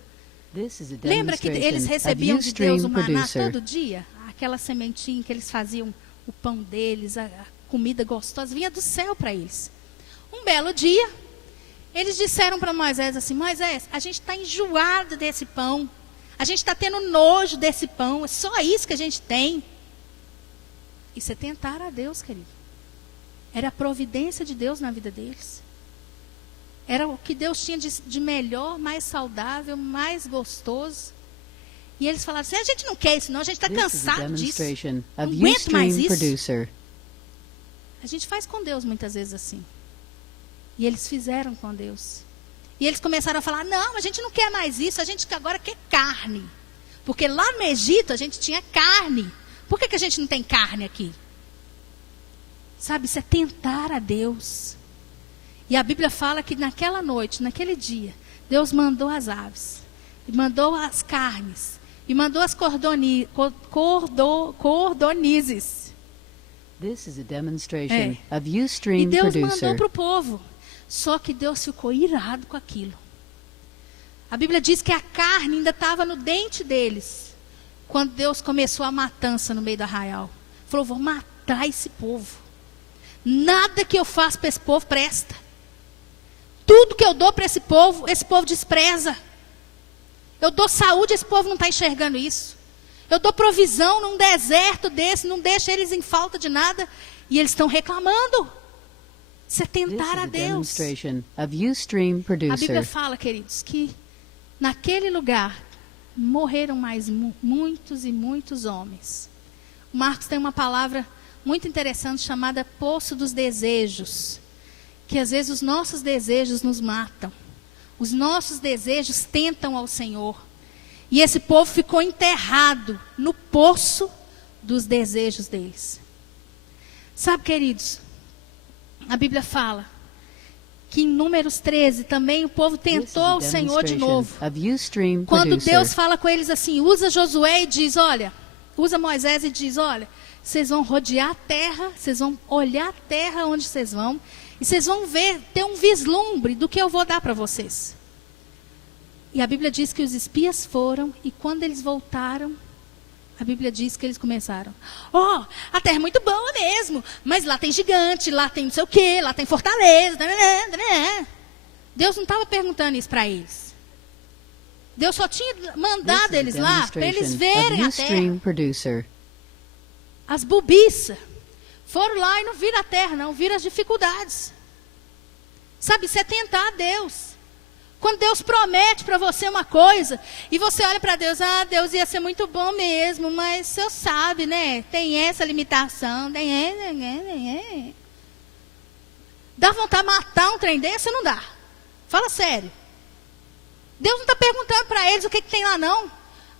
This is a Lembra que eles demonstration of recebiam de Deus Ustream o maná producer. todo dia? Aquela sementinha que eles faziam, o pão deles, a comida gostosa, vinha do céu para eles. Um belo dia, eles disseram para Moisés assim: Moisés, a gente está enjoado desse pão. A gente está tendo nojo desse pão. É só isso que a gente tem. Isso é tentar a Deus, querido. Era a providência de Deus na vida deles. Era o que Deus tinha de melhor, mais saudável, mais gostoso. E eles falaram assim: a gente não quer isso não, a gente está This is a cansado disso. demonstration Não of aguento mais Ustream isso. producer. A gente faz com Deus muitas vezes assim. E eles fizeram com Deus. E eles começaram a falar: não, a gente não quer mais isso, a gente agora quer carne. Porque lá no Egito a gente tinha carne. Por que a gente não tem carne aqui? Sabe, isso é tentar a Deus. E a Bíblia fala que naquela noite, naquele dia, Deus mandou as aves, e mandou as carnes, e mandou as cordonizes. This is a demonstration É. of E Ustream Deus mandou producer. para o povo. Só que Deus ficou irado com aquilo. A Bíblia diz que a carne ainda estava no dente deles. Quando Deus começou a matança no meio do arraial. Falou: vou matar esse povo. Nada que eu faço para esse povo presta. Tudo que eu dou para esse povo despreza. Eu dou saúde, esse povo não está enxergando isso. Eu dou provisão num deserto desse, não deixo eles em falta de nada. E eles estão reclamando. Isso é This is tentar a a Deus. demonstration of Ustream A Bíblia producer. fala, queridos, que naquele lugar morreram mais muitos e muitos homens. O Marcos tem uma palavra muito interessante chamada Poço dos Desejos. Que às vezes os nossos desejos nos matam. Os nossos desejos tentam ao Senhor. E esse povo ficou enterrado no poço dos desejos deles. Sabe, queridos, a Bíblia fala que em Números 13 também o povo tentou o Senhor de novo. Ustream Quando producer. Deus fala com eles assim, usa Josué e diz, olha, usa Moisés e diz, olha, vocês vão rodear a terra, vocês vão olhar a terra onde vocês vão, e vocês vão ver, ter um vislumbre do que eu vou dar para vocês. E a Bíblia diz que os espias foram, e quando eles voltaram, a Bíblia diz que eles começaram. Ó, a terra é muito boa mesmo, mas lá tem gigante, lá tem não sei o quê, lá tem fortaleza. Deus não estava perguntando isso para eles. Deus só tinha mandado eles lá para eles verem a terra. Producer. As bobiças foram lá e não viram a terra, não, viram as dificuldades. Sabe, isso é tentar a Deus. Quando Deus promete para você uma coisa, e você olha para Deus, Deus ia ser muito bom mesmo, mas o senhor sabe, né? Tem essa limitação, tem. Dá vontade de matar um trem desse? Não dá. Fala sério. Deus não está perguntando para eles o que tem lá, não.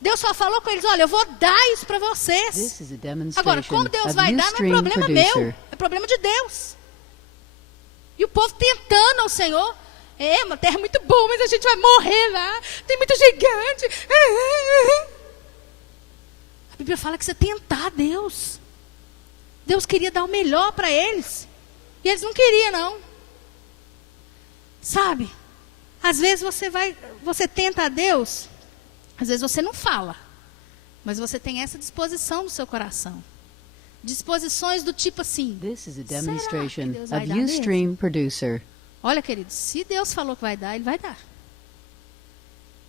Deus só falou com eles, olha, eu vou dar isso para vocês. Agora, como Deus vai dar, não é problema meu, é problema de Deus. E o povo tentando ao Senhor. Uma terra muito boa, mas a gente vai morrer lá. Tem muito gigante. A Bíblia fala que você tentar a Deus. Deus queria dar o melhor para eles. E eles não queriam, não. Sabe? Às vezes você tenta a Deus. Às vezes você não fala. Mas você tem essa disposição no seu coração. Disposições do tipo assim. This is a demonstration será que Deus vai of dar mesmo? Ustream Producer. Olha, querido, se Deus falou que vai dar, Ele vai dar.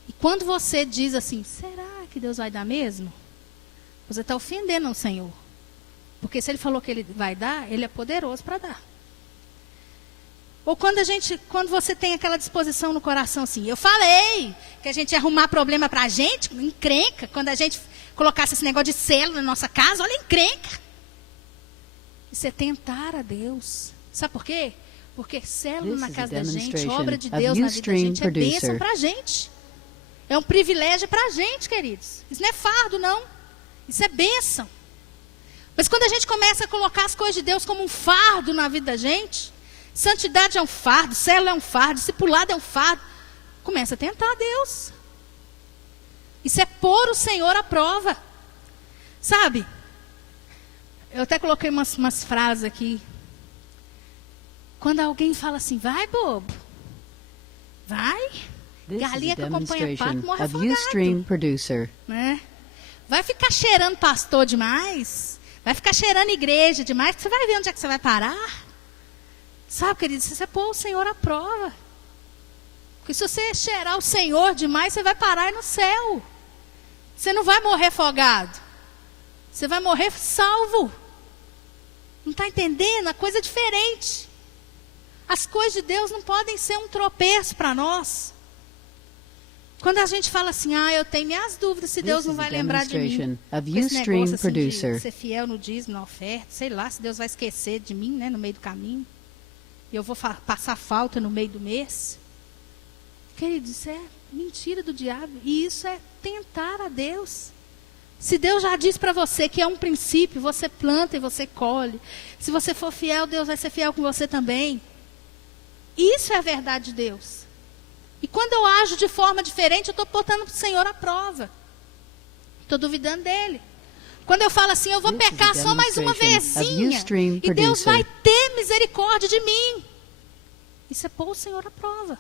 E quando você diz assim, será que Deus vai dar mesmo? Você está ofendendo o Senhor. Porque se Ele falou que Ele vai dar, Ele é poderoso para dar. Ou quando você tem aquela disposição no coração assim, eu falei que a gente ia arrumar problema para a gente, encrenca, quando a gente colocasse esse negócio de selo na nossa casa, olha, encrenca. Isso é tentar a Deus. Sabe por quê? Porque célula na casa da gente, obra de Deus na vida da gente, é bênção para a gente. É um privilégio para a gente, queridos. Isso não é fardo, não. Isso é bênção. Mas quando a gente começa a colocar as coisas de Deus como um fardo na vida da gente, santidade é um fardo, célula é um fardo, discipulado é um fardo, começa a tentar a Deus. Isso é pôr o Senhor à prova. Sabe? Eu até coloquei umas frases aqui. Quando alguém fala assim, vai, bobo, vai, galinha que acompanha pato morre afogado, né? Vai ficar cheirando pastor demais, vai ficar cheirando igreja demais, que você vai ver onde é que você vai parar. Sabe, querido, você pôr o Senhor à prova. Porque se você cheirar o Senhor demais, você vai parar no céu. Você não vai morrer afogado, você vai morrer salvo. Não está entendendo? A coisa é diferente. As coisas de Deus não podem ser um tropeço para nós. Quando a gente fala assim, eu tenho minhas dúvidas se Deus não vai lembrar de mim. Esse negócio assim de ser fiel no dízimo, na oferta, sei lá, se Deus vai esquecer de mim, né, no meio do caminho. E eu vou passar falta no meio do mês. Querido, isso é mentira do diabo. E isso é tentar a Deus. Se Deus já diz para você que é um princípio, você planta e você colhe. Se você for fiel, Deus vai ser fiel com você também. Isso é a verdade de Deus. E quando eu ajo de forma diferente, eu estou botando o Senhor à prova. Estou duvidando dele. Quando eu falo assim, eu vou pecar só mais uma vezinha, e Deus vai ter misericórdia de mim. Isso é pôr o Senhor à prova.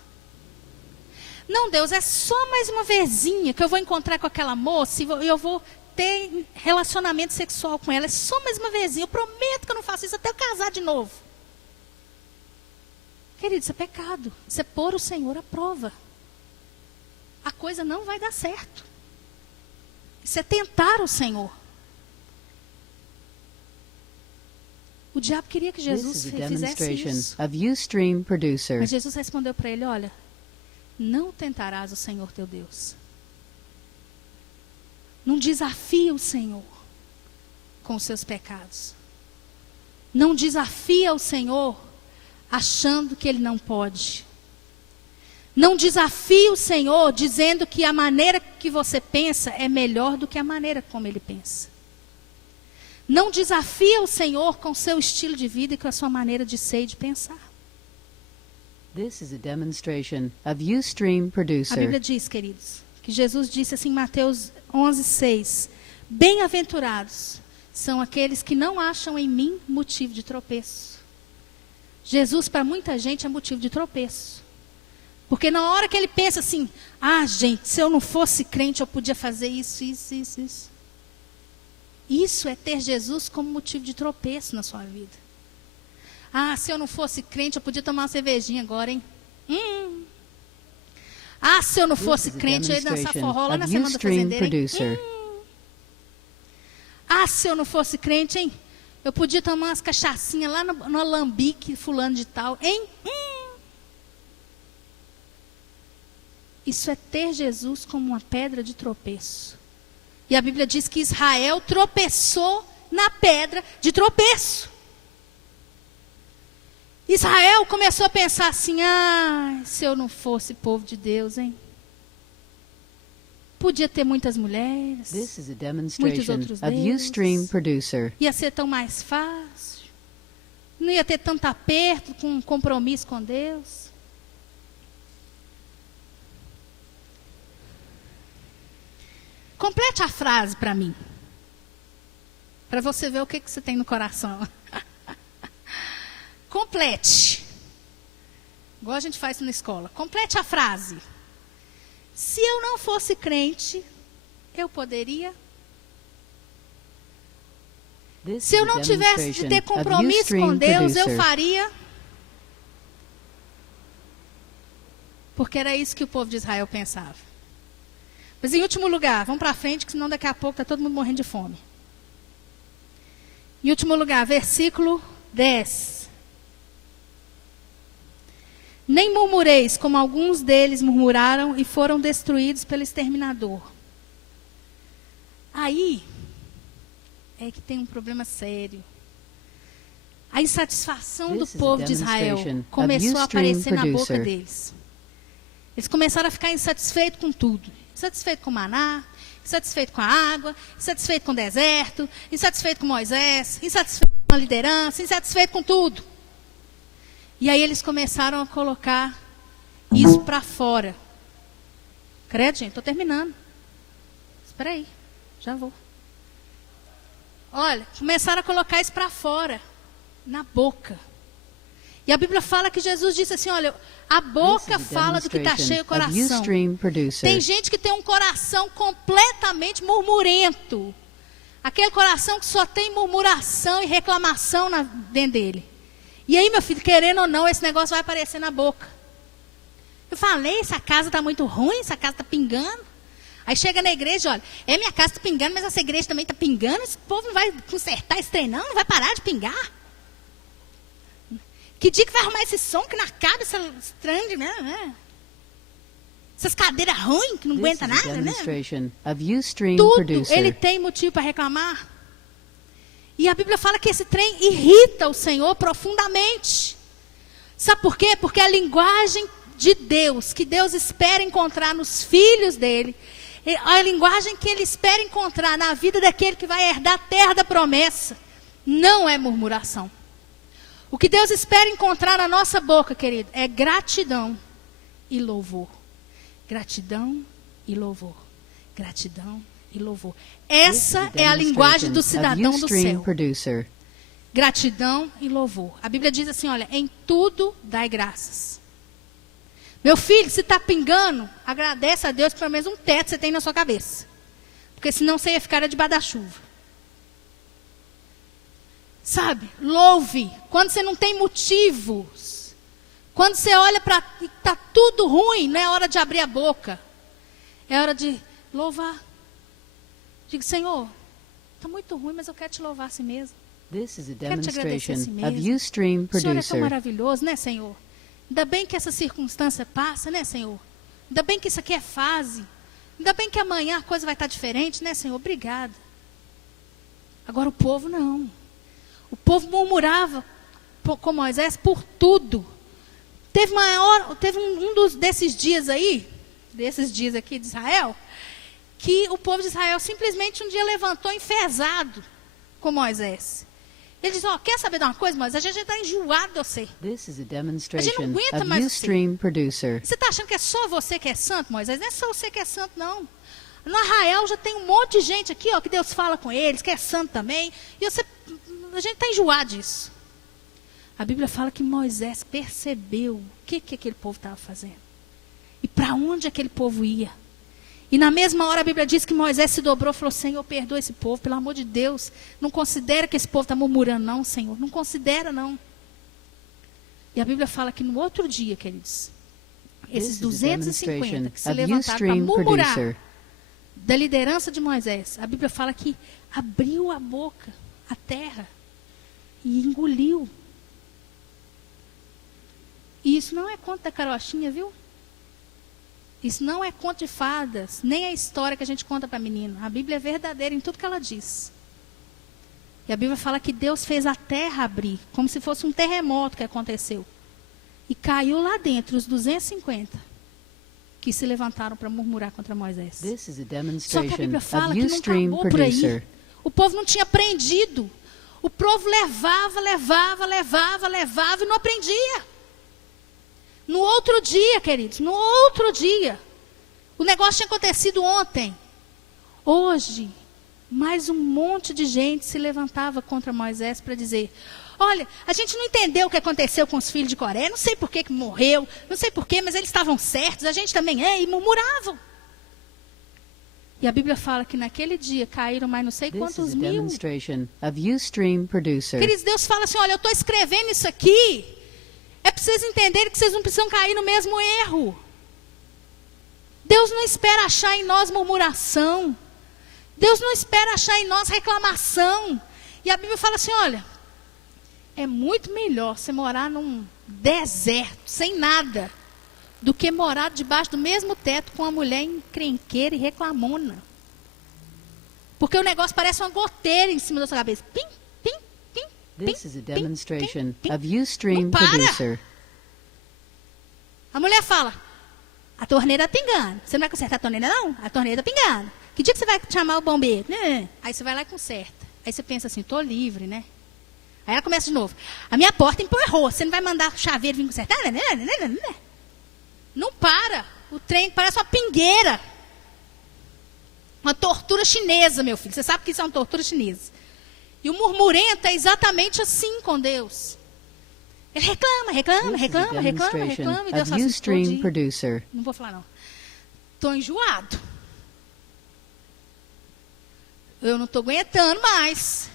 Não, Deus, é só mais uma vezinha que eu vou encontrar com aquela moça e eu vou ter relacionamento sexual com ela. É só mais uma vezinha. Eu prometo que eu não faço isso até eu casar de novo. Querido, isso é pecado. Isso é pôr o Senhor à prova. A coisa não vai dar certo. Isso é tentar o Senhor. O diabo queria que Jesus fizesse isso. Mas Jesus respondeu para ele, olha, não tentarás o Senhor teu Deus. Não desafia o Senhor com os seus pecados. Não desafia o Senhor achando que Ele não pode. Não desafia o Senhor dizendo que a maneira que você pensa é melhor do que a maneira como Ele pensa. Não desafia o Senhor com o seu estilo de vida e com a sua maneira de ser e de pensar. This is a demonstration of Ustream A Producer. Bíblia diz, queridos, que Jesus disse assim em Mateus 11:6, bem-aventurados são aqueles que não acham em mim motivo de tropeço. Jesus, para muita gente, é motivo de tropeço. Porque na hora que ele pensa assim, gente, se eu não fosse crente, eu podia fazer isso. Isso é ter Jesus como motivo de tropeço na sua vida. Se eu não fosse crente, eu podia tomar uma cervejinha agora, hein? Se eu não fosse crente, eu ia dançar forró lá na Semana da Fazendeira, hein? Se eu não fosse crente, hein? Eu podia tomar umas cachaçinhas lá no alambique, fulano de tal, hein? Isso é ter Jesus como uma pedra de tropeço. E a Bíblia diz que Israel tropeçou na pedra de tropeço. Israel começou a pensar assim, se eu não fosse povo de Deus, hein? Podia ter muitas mulheres, This is a muitos demonstration outros of deuses. Ustream Producer. Ia ser tão mais fácil. Não ia ter tanto aperto com um compromisso com Deus. Complete a frase para mim. Para você ver o que você tem no coração. Complete. Igual a gente faz na escola. Complete a frase. Se eu não fosse crente, eu poderia. This Se eu is a não tivesse de ter demonstration of compromisso com Ustream Deus, eu Producer. faria. Porque era isso que o povo de Israel pensava. Mas em último lugar, vamos para frente, que senão daqui a pouco está todo mundo morrendo de fome. Em último lugar, versículo 10. Nem murmureis, como alguns deles murmuraram e foram destruídos pelo exterminador. Aí é que tem um problema sério. A insatisfação do This is a povo de Israel demonstration of começou a Ustream aparecer na boca Producer. deles. Eles começaram a ficar insatisfeitos com tudo. Insatisfeitos com o maná, insatisfeitos com a água, insatisfeitos com o deserto, insatisfeitos com Moisés, insatisfeitos com a liderança, insatisfeitos com tudo. E aí eles começaram a colocar isso para fora. Credo, gente, estou terminando. Espera aí, já vou. Olha, começaram a colocar isso para fora, na boca. E a Bíblia fala que Jesus disse assim, olha, a boca fala do que está cheio o coração. Tem gente que tem um coração completamente murmurento. Aquele coração que só tem murmuração e reclamação dentro dele. E aí, meu filho, querendo ou não, esse negócio vai aparecer na boca. Eu falei, essa casa está muito ruim, essa casa está pingando. Aí chega na igreja, olha, minha casa está pingando, mas essa igreja também está pingando. Esse povo não vai consertar esse trem, não vai parar de pingar. Que dia que vai arrumar esse som que não acaba, esse trem, né? Essas cadeiras ruins, que não aguenta nada, né? Tudo ele tem motivo para reclamar. E a Bíblia fala que esse trem irrita o Senhor profundamente. Sabe por quê? Porque a linguagem de Deus, que Deus espera encontrar nos filhos dele, a linguagem que ele espera encontrar na vida daquele que vai herdar a terra da promessa, não é murmuração. O que Deus espera encontrar na nossa boca, querido, é gratidão e louvor. Gratidão e louvor. Gratidão e louvor. Essa é a linguagem do cidadão do céu. Gratidão e louvor. A Bíblia diz assim, olha, em tudo dai graças. Meu filho, se está pingando, agradece a Deus que pelo menos um teto você tem na sua cabeça. Porque senão você ia ficar debaixo da chuva. Sabe, louve. Quando você não tem motivos. Quando você olha para e está tudo ruim, não é hora de abrir a boca. É hora de louvar. Digo, Senhor, está muito ruim, mas eu quero te louvar assim mesmo. This is a Quero te agradecer assim demonstration of mesmo. Ustream O Senhor é tão Producer. maravilhoso, né, Senhor? Ainda bem que essa circunstância passa, né, Senhor? Ainda bem que isso aqui é fase. Ainda bem que amanhã a coisa vai estar diferente, né, Senhor? Obrigada. Agora o povo não. O povo murmurava com Moisés por tudo. Teve desses dias aí, desses dias aqui de Israel, que o povo de Israel simplesmente um dia levantou enfesado com Moisés. Ele diz, ó, quer saber de uma coisa, Moisés? A gente está enjoado de você. This is a A gente demonstration não aguenta of mais você. Ustream Producer. Você está achando que é só você que é santo, Moisés? Não é só você que é santo, não. No Arraial já tem um monte de gente aqui, ó, que Deus fala com eles, que é santo também. E a gente está enjoado disso. A Bíblia fala que Moisés percebeu o que aquele povo estava fazendo. E para onde aquele povo ia. E na mesma hora a Bíblia diz que Moisés se dobrou e falou, Senhor, perdoa esse povo, pelo amor de Deus. Não considera que esse povo está murmurando, não, Senhor. Não considera, não. E a Bíblia fala que no outro dia, queridos, esses 250 que se levantaram para murmurar da liderança de Moisés, a Bíblia fala que abriu a boca, a terra, e engoliu. E isso não é conto da carochinha, viu? Isso não é conto de fadas, nem a história que a gente conta para menino. A Bíblia é verdadeira em tudo que ela diz. E a Bíblia fala que Deus fez a terra abrir, como se fosse um terremoto que aconteceu. E caiu lá dentro os 250 que se levantaram para murmurar contra Moisés. This is a Só que a demonstration Bíblia fala of que não Ustream acabou por aí. Producer. O povo não tinha aprendido. O povo levava e não aprendia. No outro dia, queridos, no outro dia. O negócio tinha acontecido ontem. Hoje, mais um monte de gente se levantava contra Moisés para dizer, olha, a gente não entendeu o que aconteceu com os filhos de Coré, não sei por que morreu, não sei por que, mas eles estavam certos, a gente também é, e murmuravam. E a Bíblia fala que naquele dia caíram mais não sei This quantos is a mil. demonstration of Ustream Producer. Queridos, Deus fala assim, olha, eu estou escrevendo isso aqui, é para vocês entenderem que vocês não precisam cair no mesmo erro. Deus não espera achar em nós murmuração. Deus não espera achar em nós reclamação. E a Bíblia fala assim, olha, é muito melhor você morar num deserto, sem nada, do que morar debaixo do mesmo teto com uma mulher encrenqueira e reclamona. Porque o negócio parece uma goteira em cima da sua cabeça. Pim, pim, pim, pim, This is a pim, demonstration pim, pim. of Ustream Não para. Producer. A mulher fala, a torneira está pingando. Você não vai consertar a torneira, não? A torneira está pingando. Que dia que você vai chamar o bombeiro? Aí você vai lá e conserta. Aí você pensa assim, estou livre, né? Aí ela começa de novo. A minha porta emperrou. Você não vai mandar o chaveiro vir consertar? Não para. O trem parece uma pingueira. Uma tortura chinesa, meu filho. Você sabe que isso é uma tortura chinesa. E o murmurento é exatamente assim com Deus. Ele reclama. This is a demonstration E Deus of fala assim, Ustream Producer. não vou falar não. Estou enjoado. Eu não estou aguentando mais.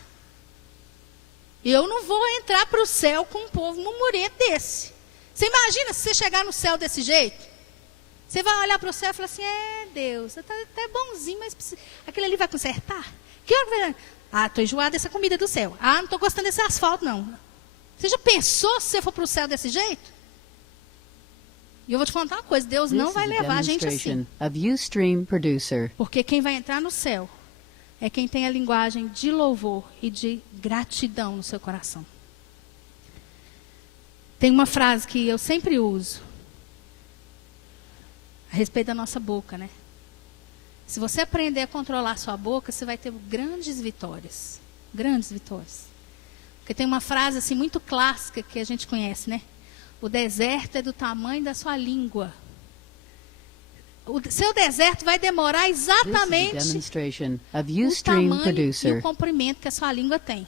Eu não vou entrar para o céu com um povo murmurento desse. Você imagina se você chegar no céu desse jeito? Você vai olhar para o céu e falar assim, Deus, está até bonzinho, mas aquele ali vai consertar? Que hora vai... Ah, estou enjoado dessa comida do céu. Ah, não estou gostando desse asfalto, não. Você já pensou se você for para o céu desse jeito? E eu vou te contar uma coisa, Deus This não is vai a levar a gente assim. demonstration of Ustream Producer. Porque quem vai entrar no céu é quem tem a linguagem de louvor e de gratidão no seu coração. Tem uma frase que eu sempre uso a respeito da nossa boca, né? Se você aprender a controlar a sua boca, você vai ter grandes vitórias. Grandes vitórias. Porque tem uma frase assim muito clássica que a gente conhece, né? O deserto é do tamanho da sua língua. O seu deserto vai demorar This is a exatamente demonstration of o Ustream tamanho e Producer. o comprimento que a sua língua tem.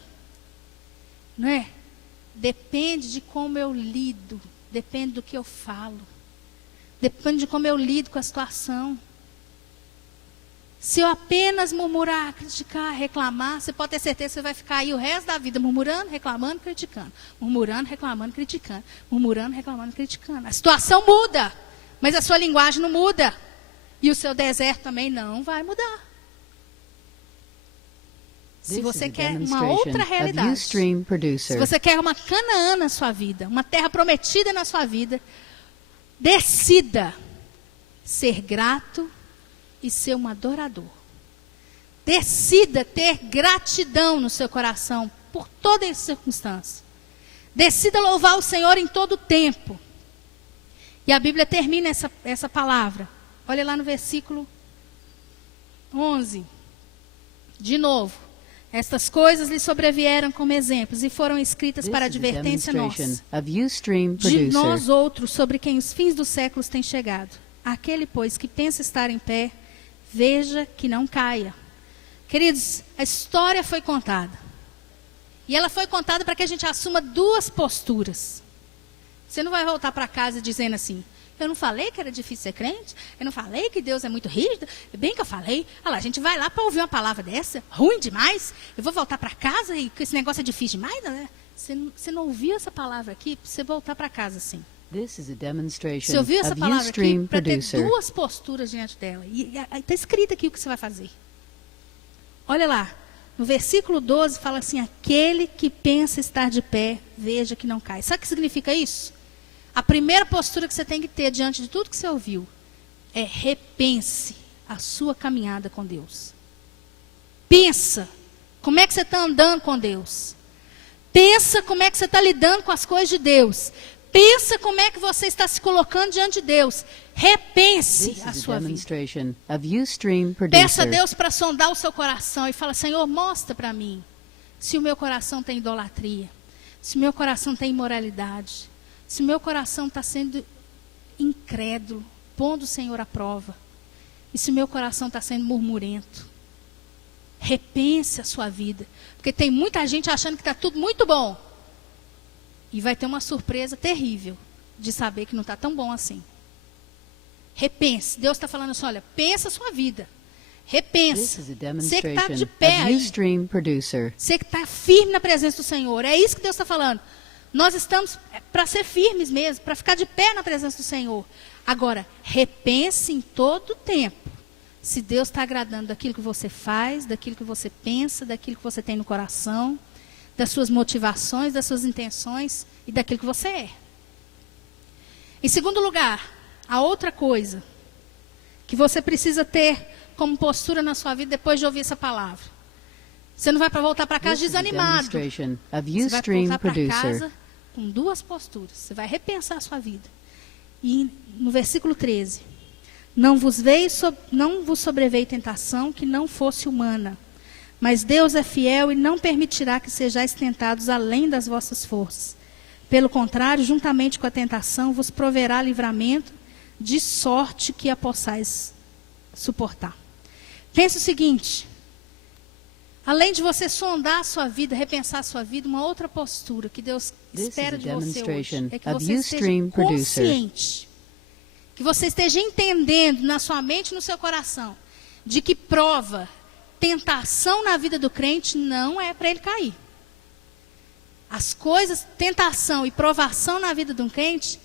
Não é? Depende de como eu lido. Depende do que eu falo. Depende de como eu lido com a situação. Se eu apenas murmurar, criticar, reclamar, você pode ter certeza que você vai ficar aí o resto da vida murmurando, reclamando, criticando. Murmurando, reclamando, criticando. Murmurando, reclamando, criticando. A situação muda, mas a sua linguagem não muda. E o seu deserto também não vai mudar. Se This você is a quer uma demonstration outra of realidade, Ustream se Producer. você quer uma Canaã na sua vida, uma terra prometida na sua vida, decida ser grato e ser um adorador. Decida ter gratidão no seu coração por toda essa circunstância. Decida louvar o Senhor em todo o tempo. E a Bíblia termina essa palavra. Olha lá no versículo 11. De novo. Estas coisas lhe sobrevieram como exemplos e foram escritas This para is a advertência demonstration nossa, of Ustream de Producer. nós outros, sobre quem os fins dos séculos têm chegado. Aquele, pois, que pensa estar em pé, veja que não caia. Queridos, a história foi contada. E ela foi contada para que a gente assuma duas posturas. Você não vai voltar para casa dizendo assim: eu não falei que era difícil ser crente? Eu não falei que Deus é muito rígido? É bem que eu falei. Olha lá, a gente vai lá para ouvir uma palavra dessa, ruim demais. Eu vou voltar para casa e esse negócio é difícil demais? Né? Você não ouviu essa palavra aqui para você voltar para casa assim. This is a demonstration Você ouviu essa of palavra aqui Ustream para ter Producer. duas posturas diante dela. E está escrito aqui o que você vai fazer. Olha lá, no versículo 12 fala assim: aquele que pensa estar de pé, veja que não cai. Sabe o que significa isso? A primeira postura que você tem que ter diante de tudo que você ouviu é: repense a sua caminhada com Deus. Pensa como é que você está andando com Deus. Pensa como é que você está lidando com as coisas de Deus. Pensa como é que você está se colocando diante de Deus. Repense This a is a sua vida. demonstration of Ustream Peça a Producer. Deus para sondar o seu coração e fala: Senhor, mostra para mim se o meu coração tem idolatria, se o meu coração tem imoralidade, se o meu coração está sendo incrédulo, pondo o Senhor à prova, e se o meu coração está sendo murmurento. Repense a sua vida, porque tem muita gente achando que está tudo muito bom e vai ter uma surpresa terrível de saber que não está tão bom assim. Repense. Deus está falando assim: olha, pensa a sua vida. This Repensa. is a Você que está demonstration de pé of aí, Ustream Producer. você que está firme na presença do Senhor. É isso que Deus está falando. Nós estamos para ser firmes mesmo, para ficar de pé na presença do Senhor. Agora, repense em todo o tempo se Deus está agradando daquilo que você faz, daquilo que você pensa, daquilo que você tem no coração, das suas motivações, das suas intenções e daquilo que você é. Em segundo lugar, a outra coisa que você precisa ter como postura na sua vida depois de ouvir essa palavra. Você não vai para voltar para casa This is a desanimado. demonstration of Você vai Ustream voltar para Producer. casa com duas posturas. Você vai repensar a sua vida. E no versículo 13: não vos sobreveio tentação que não fosse humana, mas Deus é fiel e não permitirá que sejais tentados além das vossas forças. Pelo contrário, juntamente com a tentação, vos proverá livramento, de sorte que a possais suportar. Pense o seguinte: além de você sondar a sua vida, repensar a sua vida, uma outra postura que Deus This espera is de a você hoje demonstration é que of você Ustream esteja Producer. consciente, que você esteja entendendo na sua mente e no seu coração, de que prova, tentação na vida do crente não é para ele cair. As coisas, tentação e provação na vida de um crente,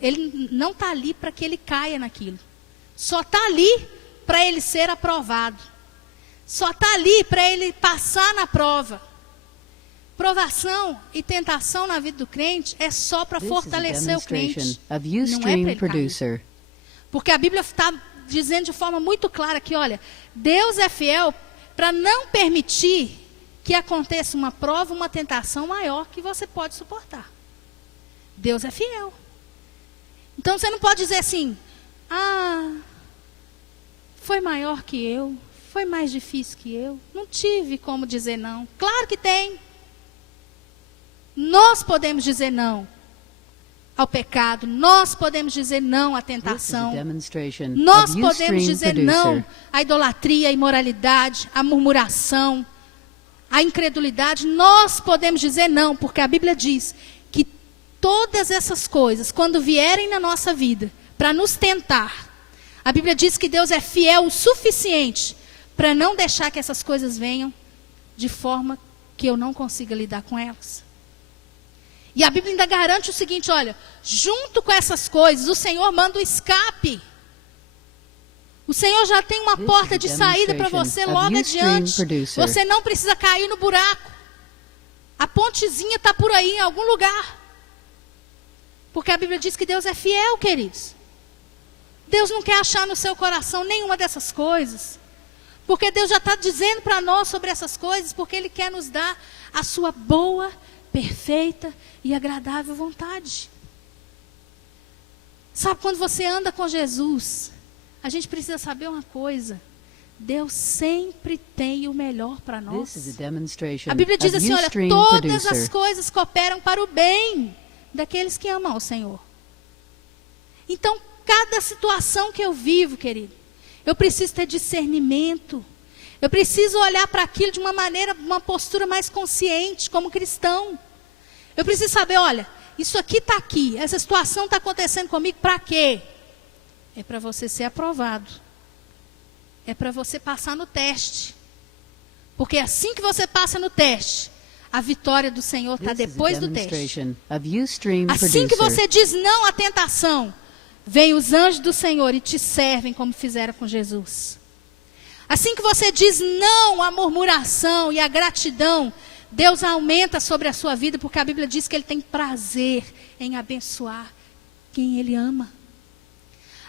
ele não está ali para que ele caia naquilo. Só está ali para ele ser aprovado. Só está ali para ele passar na prova. Provação e tentação na vida do crente é só para This is a fortalecer o demonstration crente. of Não é para Ustream ele cair. Producer. Porque a Bíblia está dizendo de forma muito clara que, olha, Deus é fiel para não permitir que aconteça uma prova, uma tentação maior que você pode suportar. Deus é fiel. Então você não pode dizer assim: foi maior que eu, foi mais difícil que eu, não tive como dizer não. Claro que tem. Nós podemos dizer não ao pecado, nós podemos dizer não à This is a tentação, demonstration nós of podemos Ustream dizer Producer. não à idolatria, à imoralidade, à murmuração, à incredulidade. Nós podemos dizer não, porque a Bíblia diz que todas essas coisas, quando vierem na nossa vida para nos tentar, a Bíblia diz que Deus é fiel o suficiente para não deixar que essas coisas venham de forma que eu não consiga lidar com elas. E a Bíblia ainda garante o seguinte: olha, junto com essas coisas, o Senhor manda o escape. O Senhor já tem uma This porta is de a saída para demonstration você of logo Ustream adiante. Producer. Você não precisa cair no buraco. A pontezinha está por aí em algum lugar. Porque a Bíblia diz que Deus é fiel, queridos. Deus não quer achar no seu coração nenhuma dessas coisas. Porque Deus já está dizendo para nós sobre essas coisas, porque Ele quer nos dar a sua boa, perfeita e agradável vontade. Sabe, quando você anda com Jesus, a gente precisa saber uma coisa: Deus sempre tem o melhor para nós. This is a demonstration A Bíblia diz of assim, olha, Ustream todas as Producer. coisas cooperam para o bem daqueles que amam ao Senhor. Então, cada situação que eu vivo, querido, eu preciso ter discernimento. Eu preciso olhar para aquilo de uma maneira, uma postura mais consciente, como cristão. Eu preciso saber, olha, isso aqui está aqui, essa situação está acontecendo comigo, para quê? É para você ser aprovado. É para você passar no teste. Porque assim que você passa no teste, a vitória do Senhor está This is a depois do teste. demonstration of Ustream Assim que Producer. você diz não à tentação, vem os anjos do Senhor e te servem como fizeram com Jesus. Assim que você diz não à murmuração e à gratidão, Deus aumenta sobre a sua vida, porque a Bíblia diz que Ele tem prazer em abençoar quem Ele ama.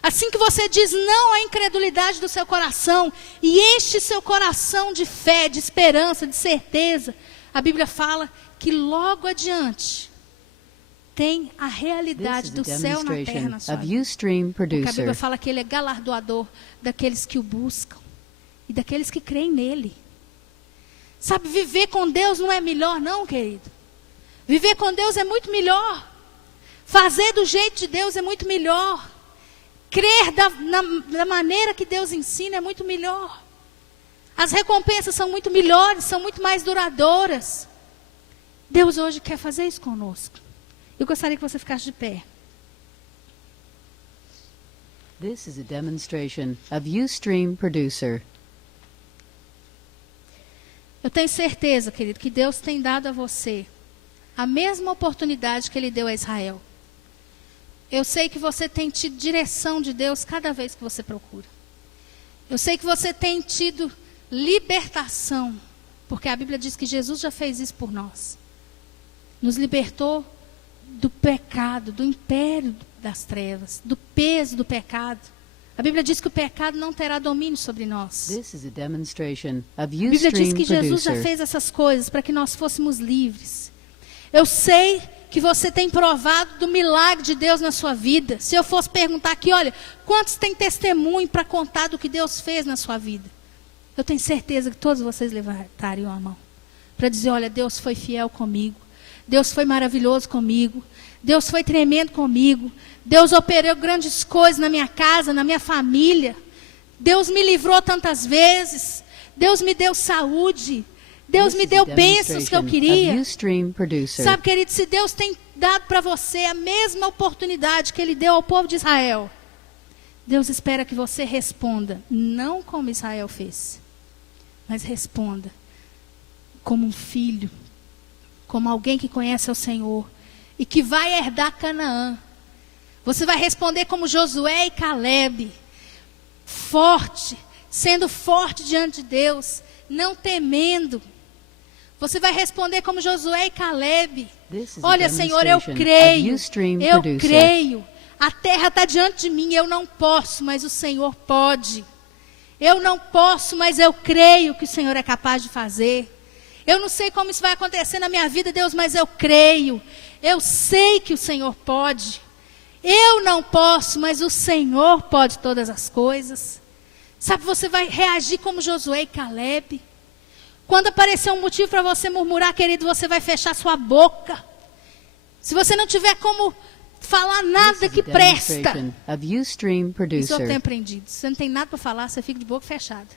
Assim que você diz não à incredulidade do seu coração e enche seu coração de fé, de esperança, de certeza, a Bíblia fala que logo adiante tem a realidade This is do a céu na terra demonstration na sua of vida. Ustream Porque a Bíblia Producer. fala que Ele é galardoador daqueles que o buscam e daqueles que creem nele. Sabe, viver com Deus não é melhor não, querido. Viver com Deus é muito melhor. Fazer do jeito de Deus é muito melhor. Crer da maneira que Deus ensina é muito melhor. As recompensas são muito melhores, são muito mais duradouras. Deus hoje quer fazer isso conosco. Eu gostaria que você ficasse de pé. This is a demonstration of Ustream Producer. Eu tenho certeza, querido, que Deus tem dado a você a mesma oportunidade que Ele deu a Israel. Eu sei que você tem tido direção de Deus cada vez que você procura. Eu sei que você tem tido libertação, porque a Bíblia diz que Jesus já fez isso por nós. Nos libertou do pecado, do império das trevas, do peso do pecado. A Bíblia diz que o pecado não terá domínio sobre nós. This is a demonstration of A Bíblia diz Ustream que Jesus já Producer. fez essas coisas para que nós fôssemos livres. Eu sei que você tem provado do milagre de Deus na sua vida. Se eu fosse perguntar aqui, olha, quantos têm testemunho para contar do que Deus fez na sua vida? Eu tenho certeza que todos vocês levantariam a mão. Para dizer, olha, Deus foi fiel comigo. Deus foi maravilhoso comigo. Deus foi tremendo comigo. Deus operou grandes coisas na minha casa, na minha família. Deus me livrou tantas vezes. Deus me deu saúde. Deus This me is deu a bênçãos que eu demonstration queria. of Ustream Producer. Sabe, querido, se Deus tem dado para você a mesma oportunidade que Ele deu ao povo de Israel, Deus espera que você responda, não como Israel fez, mas responda como um filho, como alguém que conhece o Senhor e que vai herdar Canaã. Você vai responder como Josué e Calebe, forte, sendo forte diante de Deus, não temendo. Você vai responder como Josué e Calebe. This is a Olha, Senhor, eu demonstration creio, of Ustream eu Producer. creio. A terra está diante de mim, eu não posso, mas o Senhor pode. Eu não posso, mas eu creio que o Senhor é capaz de fazer. Eu não sei como isso vai acontecer na minha vida, Deus, mas eu creio. Eu sei que o Senhor pode. Eu não posso, mas o Senhor pode todas as coisas. Sabe, você vai reagir como Josué e Calebe. Quando aparecer um motivo para você murmurar, querido, você vai fechar sua boca. Se você não tiver como falar nada This is que a presta, demonstration of Ustream isso eu Producer. tenho aprendido. Se você não tem nada para falar, você fica de boca fechada.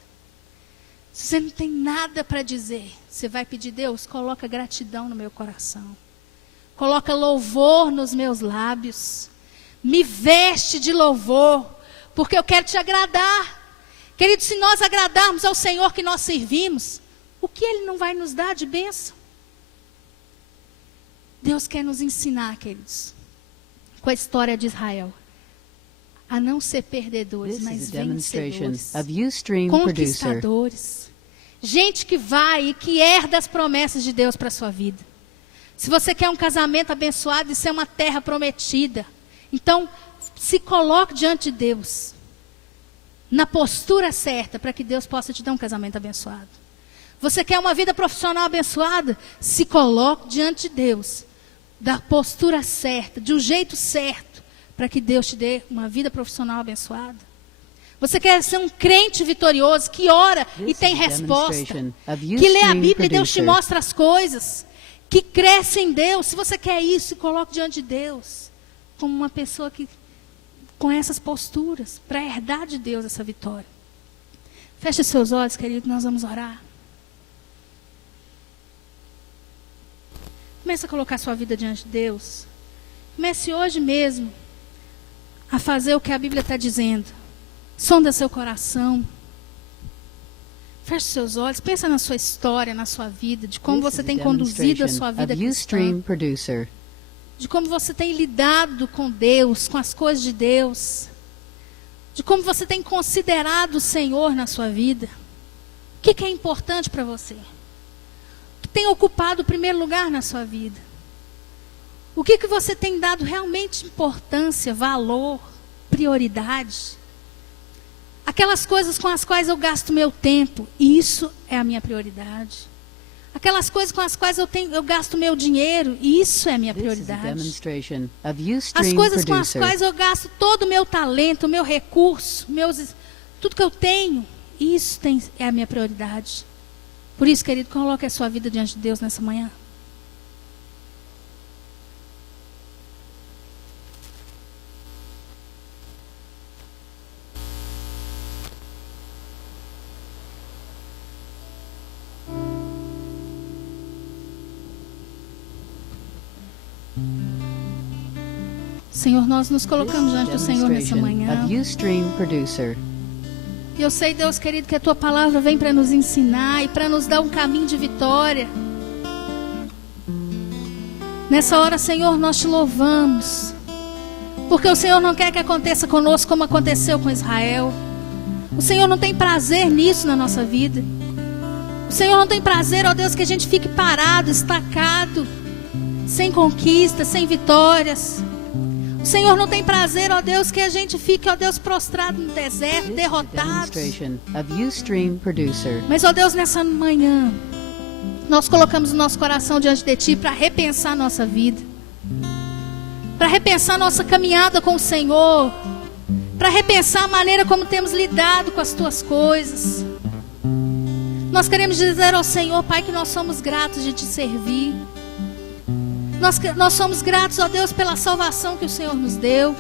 Se você não tem nada para dizer, você vai pedir, Deus, coloca gratidão no meu coração. Coloca louvor nos meus lábios. Me veste de louvor, porque eu quero te agradar. Querido, se nós agradarmos ao Senhor que nós servimos, o que Ele não vai nos dar de bênção? Deus quer nos ensinar, queridos, com a história de Israel, a não ser perdedores, This mas is a demonstration vencedores, of Ustream Producer. conquistadores. Gente que vai e que herda as promessas de Deus para a sua vida. Se você quer um casamento abençoado, isso é uma terra prometida. Então, se coloque diante de Deus, na postura certa, para que Deus possa te dar um casamento abençoado. Você quer uma vida profissional abençoada? Se coloque diante de Deus, da postura certa, de um jeito certo, para que Deus te dê uma vida profissional abençoada. Você quer ser um crente vitorioso, que ora e tem resposta, que lê a Bíblia e Deus te mostra as coisas, que cresce em Deus. Se você quer isso, se coloque diante de Deus, como uma pessoa que, com essas posturas, para herdar de Deus essa vitória. Feche seus olhos, querido, nós vamos orar. Comece a colocar sua vida diante de Deus. Comece hoje mesmo a fazer o que a Bíblia está dizendo. Sonda seu coração. Feche seus olhos. Pensa na sua história, na sua vida, de como você tem conduzido a sua vida cristã. De como você tem lidado com Deus, com as coisas de Deus. De como você tem considerado o Senhor na sua vida. O que é importante para você? O que tem ocupado o primeiro lugar na sua vida? O que você tem dado realmente importância, valor, prioridade? Aquelas coisas com as quais eu gasto meu tempo, isso é a minha prioridade. Aquelas coisas com as quais eu gasto meu dinheiro, isso é a minha prioridade. As coisas com as quais eu gasto todo o meu talento, o meu recurso, tudo que eu tenho, isso é a minha prioridade. Por isso, querido, coloque a sua vida diante de Deus nessa manhã. Senhor, nós nos colocamos diante do Senhor nessa manhã. E eu sei, Deus querido, que a Tua palavra vem para nos ensinar e para nos dar um caminho de vitória. Nessa hora, Senhor, nós Te louvamos. Porque o Senhor não quer que aconteça conosco como aconteceu com Israel. O Senhor não tem prazer nisso na nossa vida. O Senhor não tem prazer, ó Deus, que a gente fique parado, estacado, sem conquistas, sem vitórias. O Senhor não tem prazer, ó Deus, que a gente fique, ó Deus, prostrado no deserto, derrotado. Mas, ó Deus, nessa manhã, nós colocamos o nosso coração diante de Ti para repensar a nossa vida, para repensar a nossa caminhada com o Senhor, para repensar a maneira como temos lidado com as Tuas coisas. Nós queremos dizer ao Senhor, Pai, que nós somos gratos de Te servir. Nós somos gratos, ó Deus, pela salvação que o Senhor nos deu.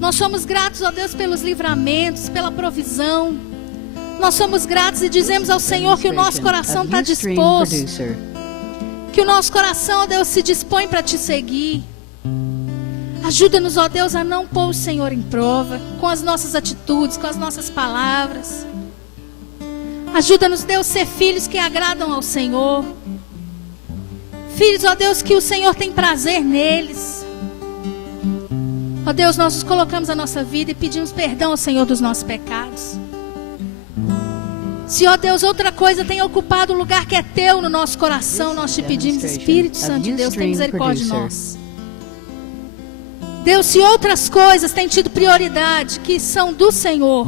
Nós somos gratos, ó Deus, pelos livramentos, pela provisão. Nós somos gratos e dizemos ao Senhor que o nosso coração está disposto. Que o nosso coração, ó Deus, se dispõe para Te seguir. Ajuda-nos, ó Deus, a não pôr o Senhor em prova, com as nossas atitudes, com as nossas palavras. Ajuda-nos, Deus, a ser filhos que agradam ao Senhor. Filhos, ó Deus, que o Senhor tem prazer neles. Ó Deus, nós nos colocamos a nossa vida e pedimos perdão ao Senhor dos nossos pecados. Se, ó Deus, outra coisa tem ocupado o lugar que é Teu no nosso coração, nós Te pedimos, Espírito Santo de Deus, tem misericórdia de nós. Deus, se outras coisas têm tido prioridade, que são do Senhor,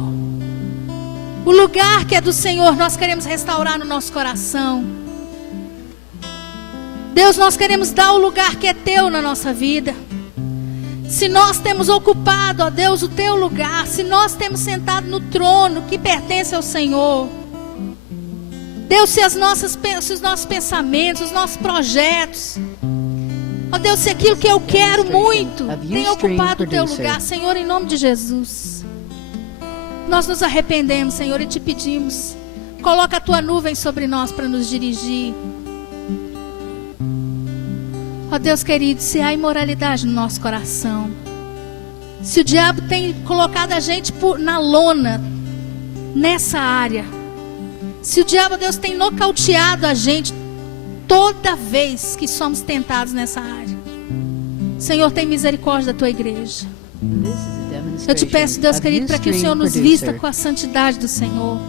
o lugar que é do Senhor, nós queremos restaurar no nosso coração. Deus, nós queremos dar o lugar que é Teu na nossa vida. Se nós temos ocupado, ó Deus, o Teu lugar, se nós temos sentado no trono que pertence ao Senhor, Deus, se os nossos pensamentos, os nossos projetos, ó Deus, se aquilo que eu quero muito tem ocupado o Teu lugar, Senhor, em nome de Jesus, nós nos arrependemos, Senhor, e Te pedimos, coloca a Tua nuvem sobre nós para nos dirigir. Ó Deus querido, se há imoralidade no nosso coração, se o diabo tem colocado a gente na lona, nessa área, se o diabo, Deus, tem nocauteado a gente toda vez que somos tentados nessa área, Senhor, tem misericórdia da Tua igreja. Eu Te peço, Deus querido, para que o Senhor nos vista com a santidade do Senhor,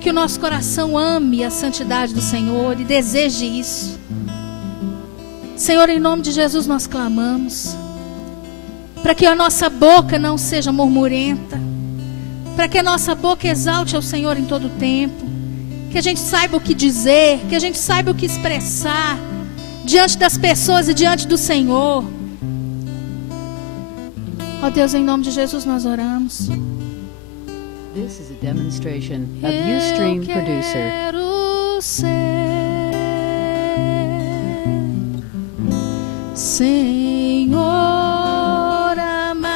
que o nosso coração ame a santidade do Senhor e deseje isso. Senhor, em nome de Jesus nós clamamos, para que a nossa boca não seja murmurenta, para que a nossa boca exalte ao Senhor em todo o tempo, que a gente saiba o que dizer, que a gente saiba o que expressar diante das pessoas e diante do Senhor. Ó Deus, em nome de Jesus nós oramos. This is a demonstration of Ustream Producer. Quero ser Senhor amado,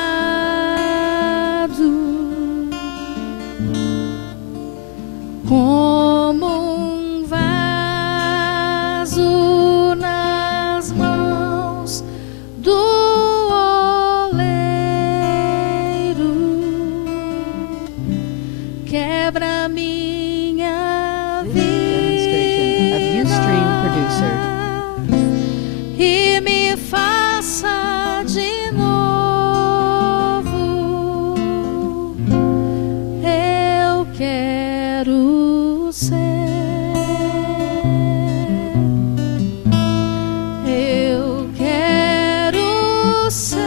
como um vaso nas mãos do oleiro. Quebra minha This is a demonstration of Ustream Producer. e me faça de novo. Eu quero ser. Eu quero ser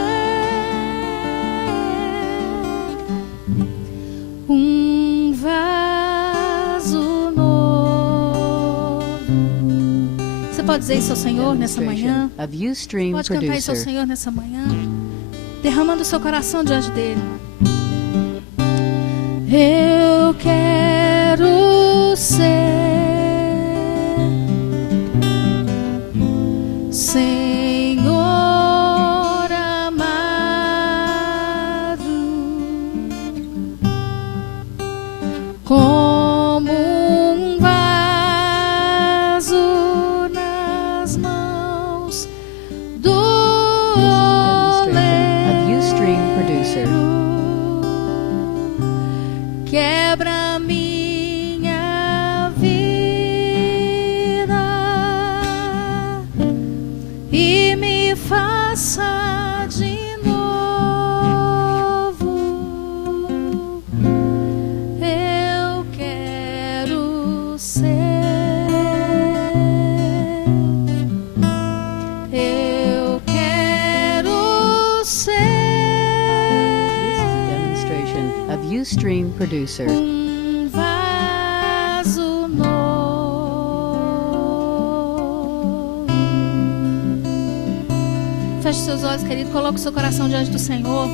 um vaso novo. Você pode dizer isso ao Senhor nessa manhã? Demonstration of Ustream Pode cantar isso ao Producer. Senhor nessa manhã, derramando o seu coração diante dele. Eu quero ser Senhor amado, como um vaso nas mãos do Demonstration of Ustream Producer. Quebra minha vida e me faça de novo. Eu quero ser. Eu quero ser. Demonstration of Ustream Producer. Um vaso novo. Feche seus olhos, querido. Coloque o seu coração diante do Senhor.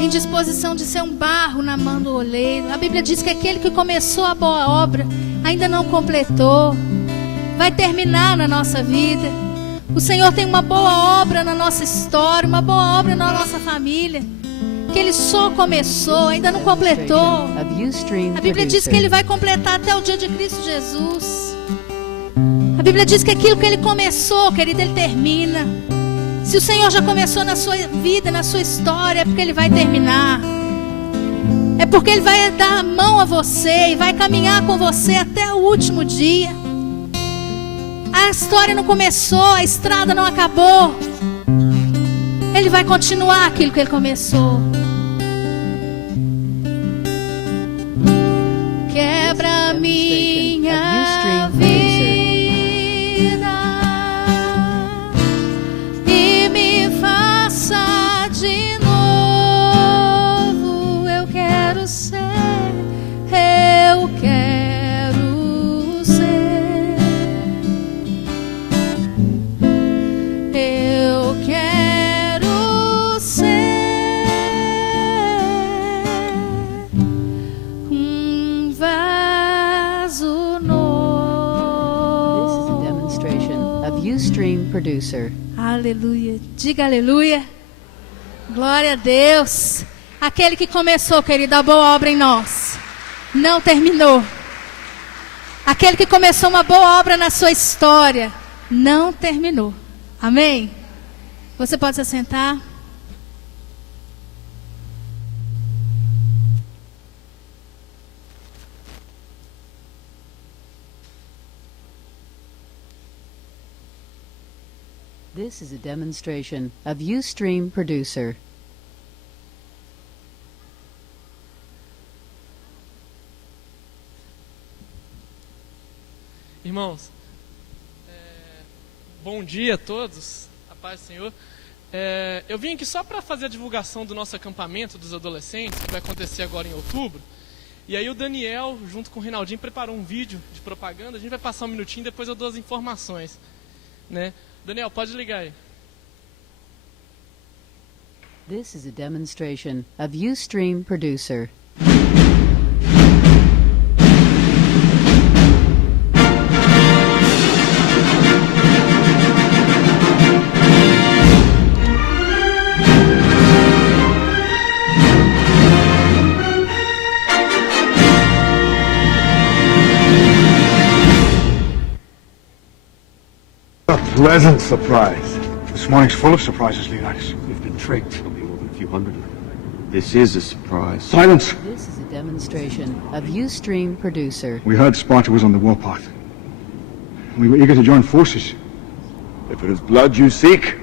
Em disposição de ser um barro na mão do oleiro. A Bíblia diz que aquele que começou a boa obra ainda não completou. Vai terminar na nossa vida. O Senhor tem uma boa obra na nossa história, uma boa obra na nossa família. Que Ele só começou, ainda não completou. Demonstration of Ustream A Bíblia diz que Ele Producer. vai completar até o dia de Cristo Jesus. A Bíblia diz que aquilo que Ele começou, querido, Ele termina. Se o Senhor já começou na sua vida, na sua história, é porque Ele vai terminar. É porque Ele vai dar a mão a você e vai caminhar com você até o último dia. A história não começou, a estrada não acabou. Ele vai continuar aquilo que Ele começou. Quebra minha Ustream vida e me faça de novo. Eu quero ser. Eu quero ser. Eu quero ser um vaso This is a novo. demonstration of Ustream Producer. Aleluia. Diga aleluia. Glória a Deus. Aquele que começou, querido, a boa obra em nós, não terminou. Aquele que começou uma boa obra na sua história, não terminou. Amém? Você pode se sentar. This is a demonstration of Ustream Producer. Irmãos, bom dia a todos, a paz do Senhor. Eu vim aqui só para fazer a divulgação do nosso acampamento dos adolescentes, que vai acontecer agora em outubro. E aí o Daniel, junto com o Rinaldinho, preparou um vídeo de propaganda. A gente vai passar um minutinho, depois eu dou as informações, né? Daniel, pode ligar aí. This is a demonstration of Ustream Producer. A pleasant surprise. This morning's full of surprises, Leonidas. We've been tricked. There'll be more than a few hundred of them. This is a surprise. Silence! This is a demonstration of Ustream Producer. We heard Sparta was on the warpath. We were eager to join forces. If it is blood you seek,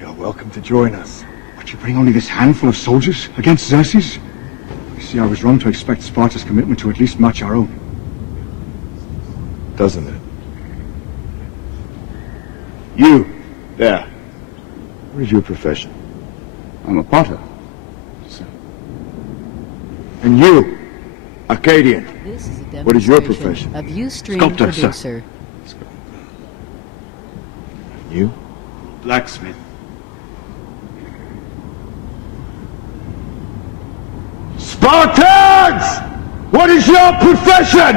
you're welcome to join us. But you bring only this handful of soldiers against Xerxes? You see, I was wrong to expect Sparta's commitment to at least match our own. Doesn't it? You, there. What is your profession? I'm a potter. And you, Arcadian. This is a What is your demonstration profession? of Ustream Sculptor, sir. Producer. You? Blacksmith. Spartans! What is your profession?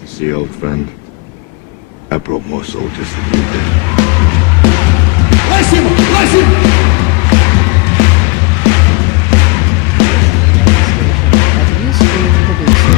You see, old friend, I brought more soldiers than you did. Of Ustream Producer.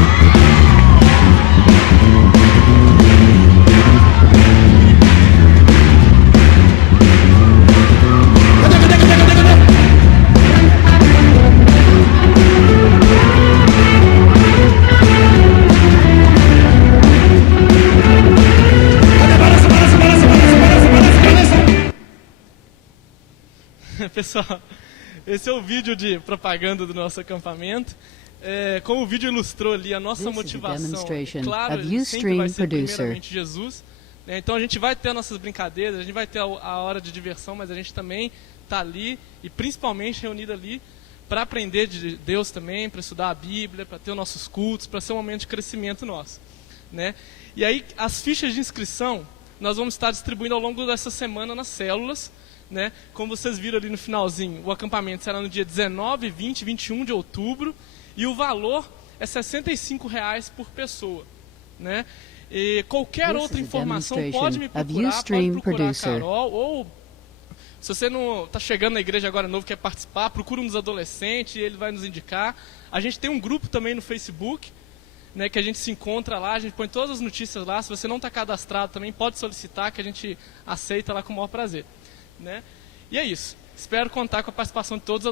Pessoal, esse é o vídeo de propaganda do nosso acampamento. Como o vídeo ilustrou ali, a nossa This is a motivação, demonstration claro, of sempre Ustream vai ser Producer. primeiramente Jesus. Né? Então a gente vai ter nossas brincadeiras, a gente vai ter a hora de diversão, mas a gente também está ali, e principalmente reunido ali, para aprender de Deus também, para estudar a Bíblia, para ter os nossos cultos, para ser um momento de crescimento nosso. Né? E aí, as fichas de inscrição, nós vamos estar distribuindo ao longo dessa semana nas células. Né? Como vocês viram ali no finalzinho, o acampamento será no dia 19, 20 e 21 de outubro, e o valor é R$ 65,00 por pessoa. Né? E qualquer This outra is a informação demonstration pode me of procurar, Ustream pode procurar a Producer. Carol, ou se você não está chegando na igreja agora novo, quer participar, procura um dos adolescentes e ele vai nos indicar. A gente tem um grupo também no Facebook, né, que a gente se encontra lá, a gente põe todas as notícias lá. Se você não está cadastrado também, pode solicitar, que a gente aceita lá com o maior prazer. Né? E é isso. Espero contar com a participação de todos.